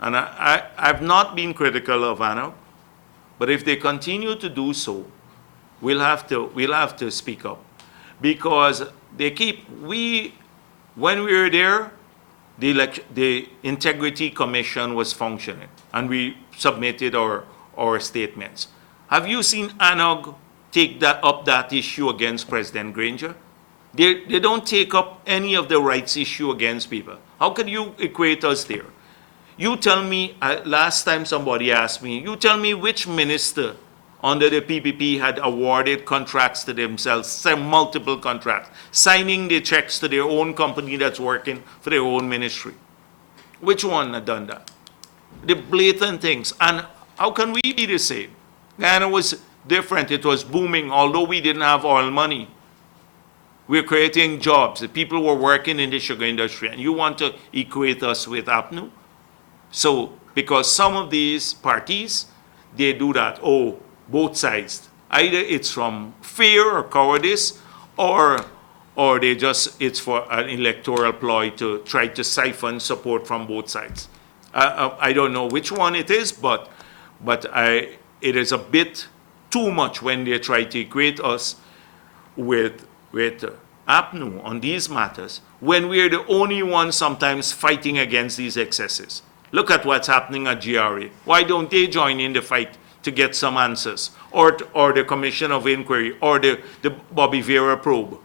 And I've not been critical of ANOC, but if they continue to do so, we'll have to speak up. Because when we were there, the Integrity Commission was functioning, and we submitted our statements. Have you seen ANOG take up that issue against President Granger? They don't take up any of the rights issue against people. How can you equate us there? You tell me, last time somebody asked me, you tell me which minister under the PPP had awarded contracts to themselves, multiple contracts, signing the checks to their own company that's working for their own ministry. Which one had done that? The blatant things. And how can we be the same? Guyana was different. It was booming, although we didn't have oil money. We're creating jobs. The people were working in the sugar industry, and you want to equate us with APNU? So, because some of these parties, they do that. Oh, both sides. Either it's from fear or cowardice, or it's for an electoral ploy to try to siphon support from both sides. I don't know which one it is, but it is a bit too much when they try to equate us with APNU on these matters, when we're the only ones sometimes fighting against these excesses. Look at what's happening at GRA. Why don't they join in the fight to get some answers? Or the Commission of Inquiry, or the Bobby Vera probe?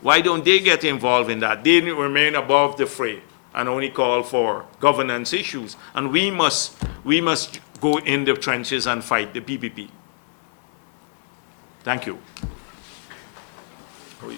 Why don't they get involved in that? They remain above the fray and only call for governance issues. And we must go in the trenches and fight the PPP. Thank you.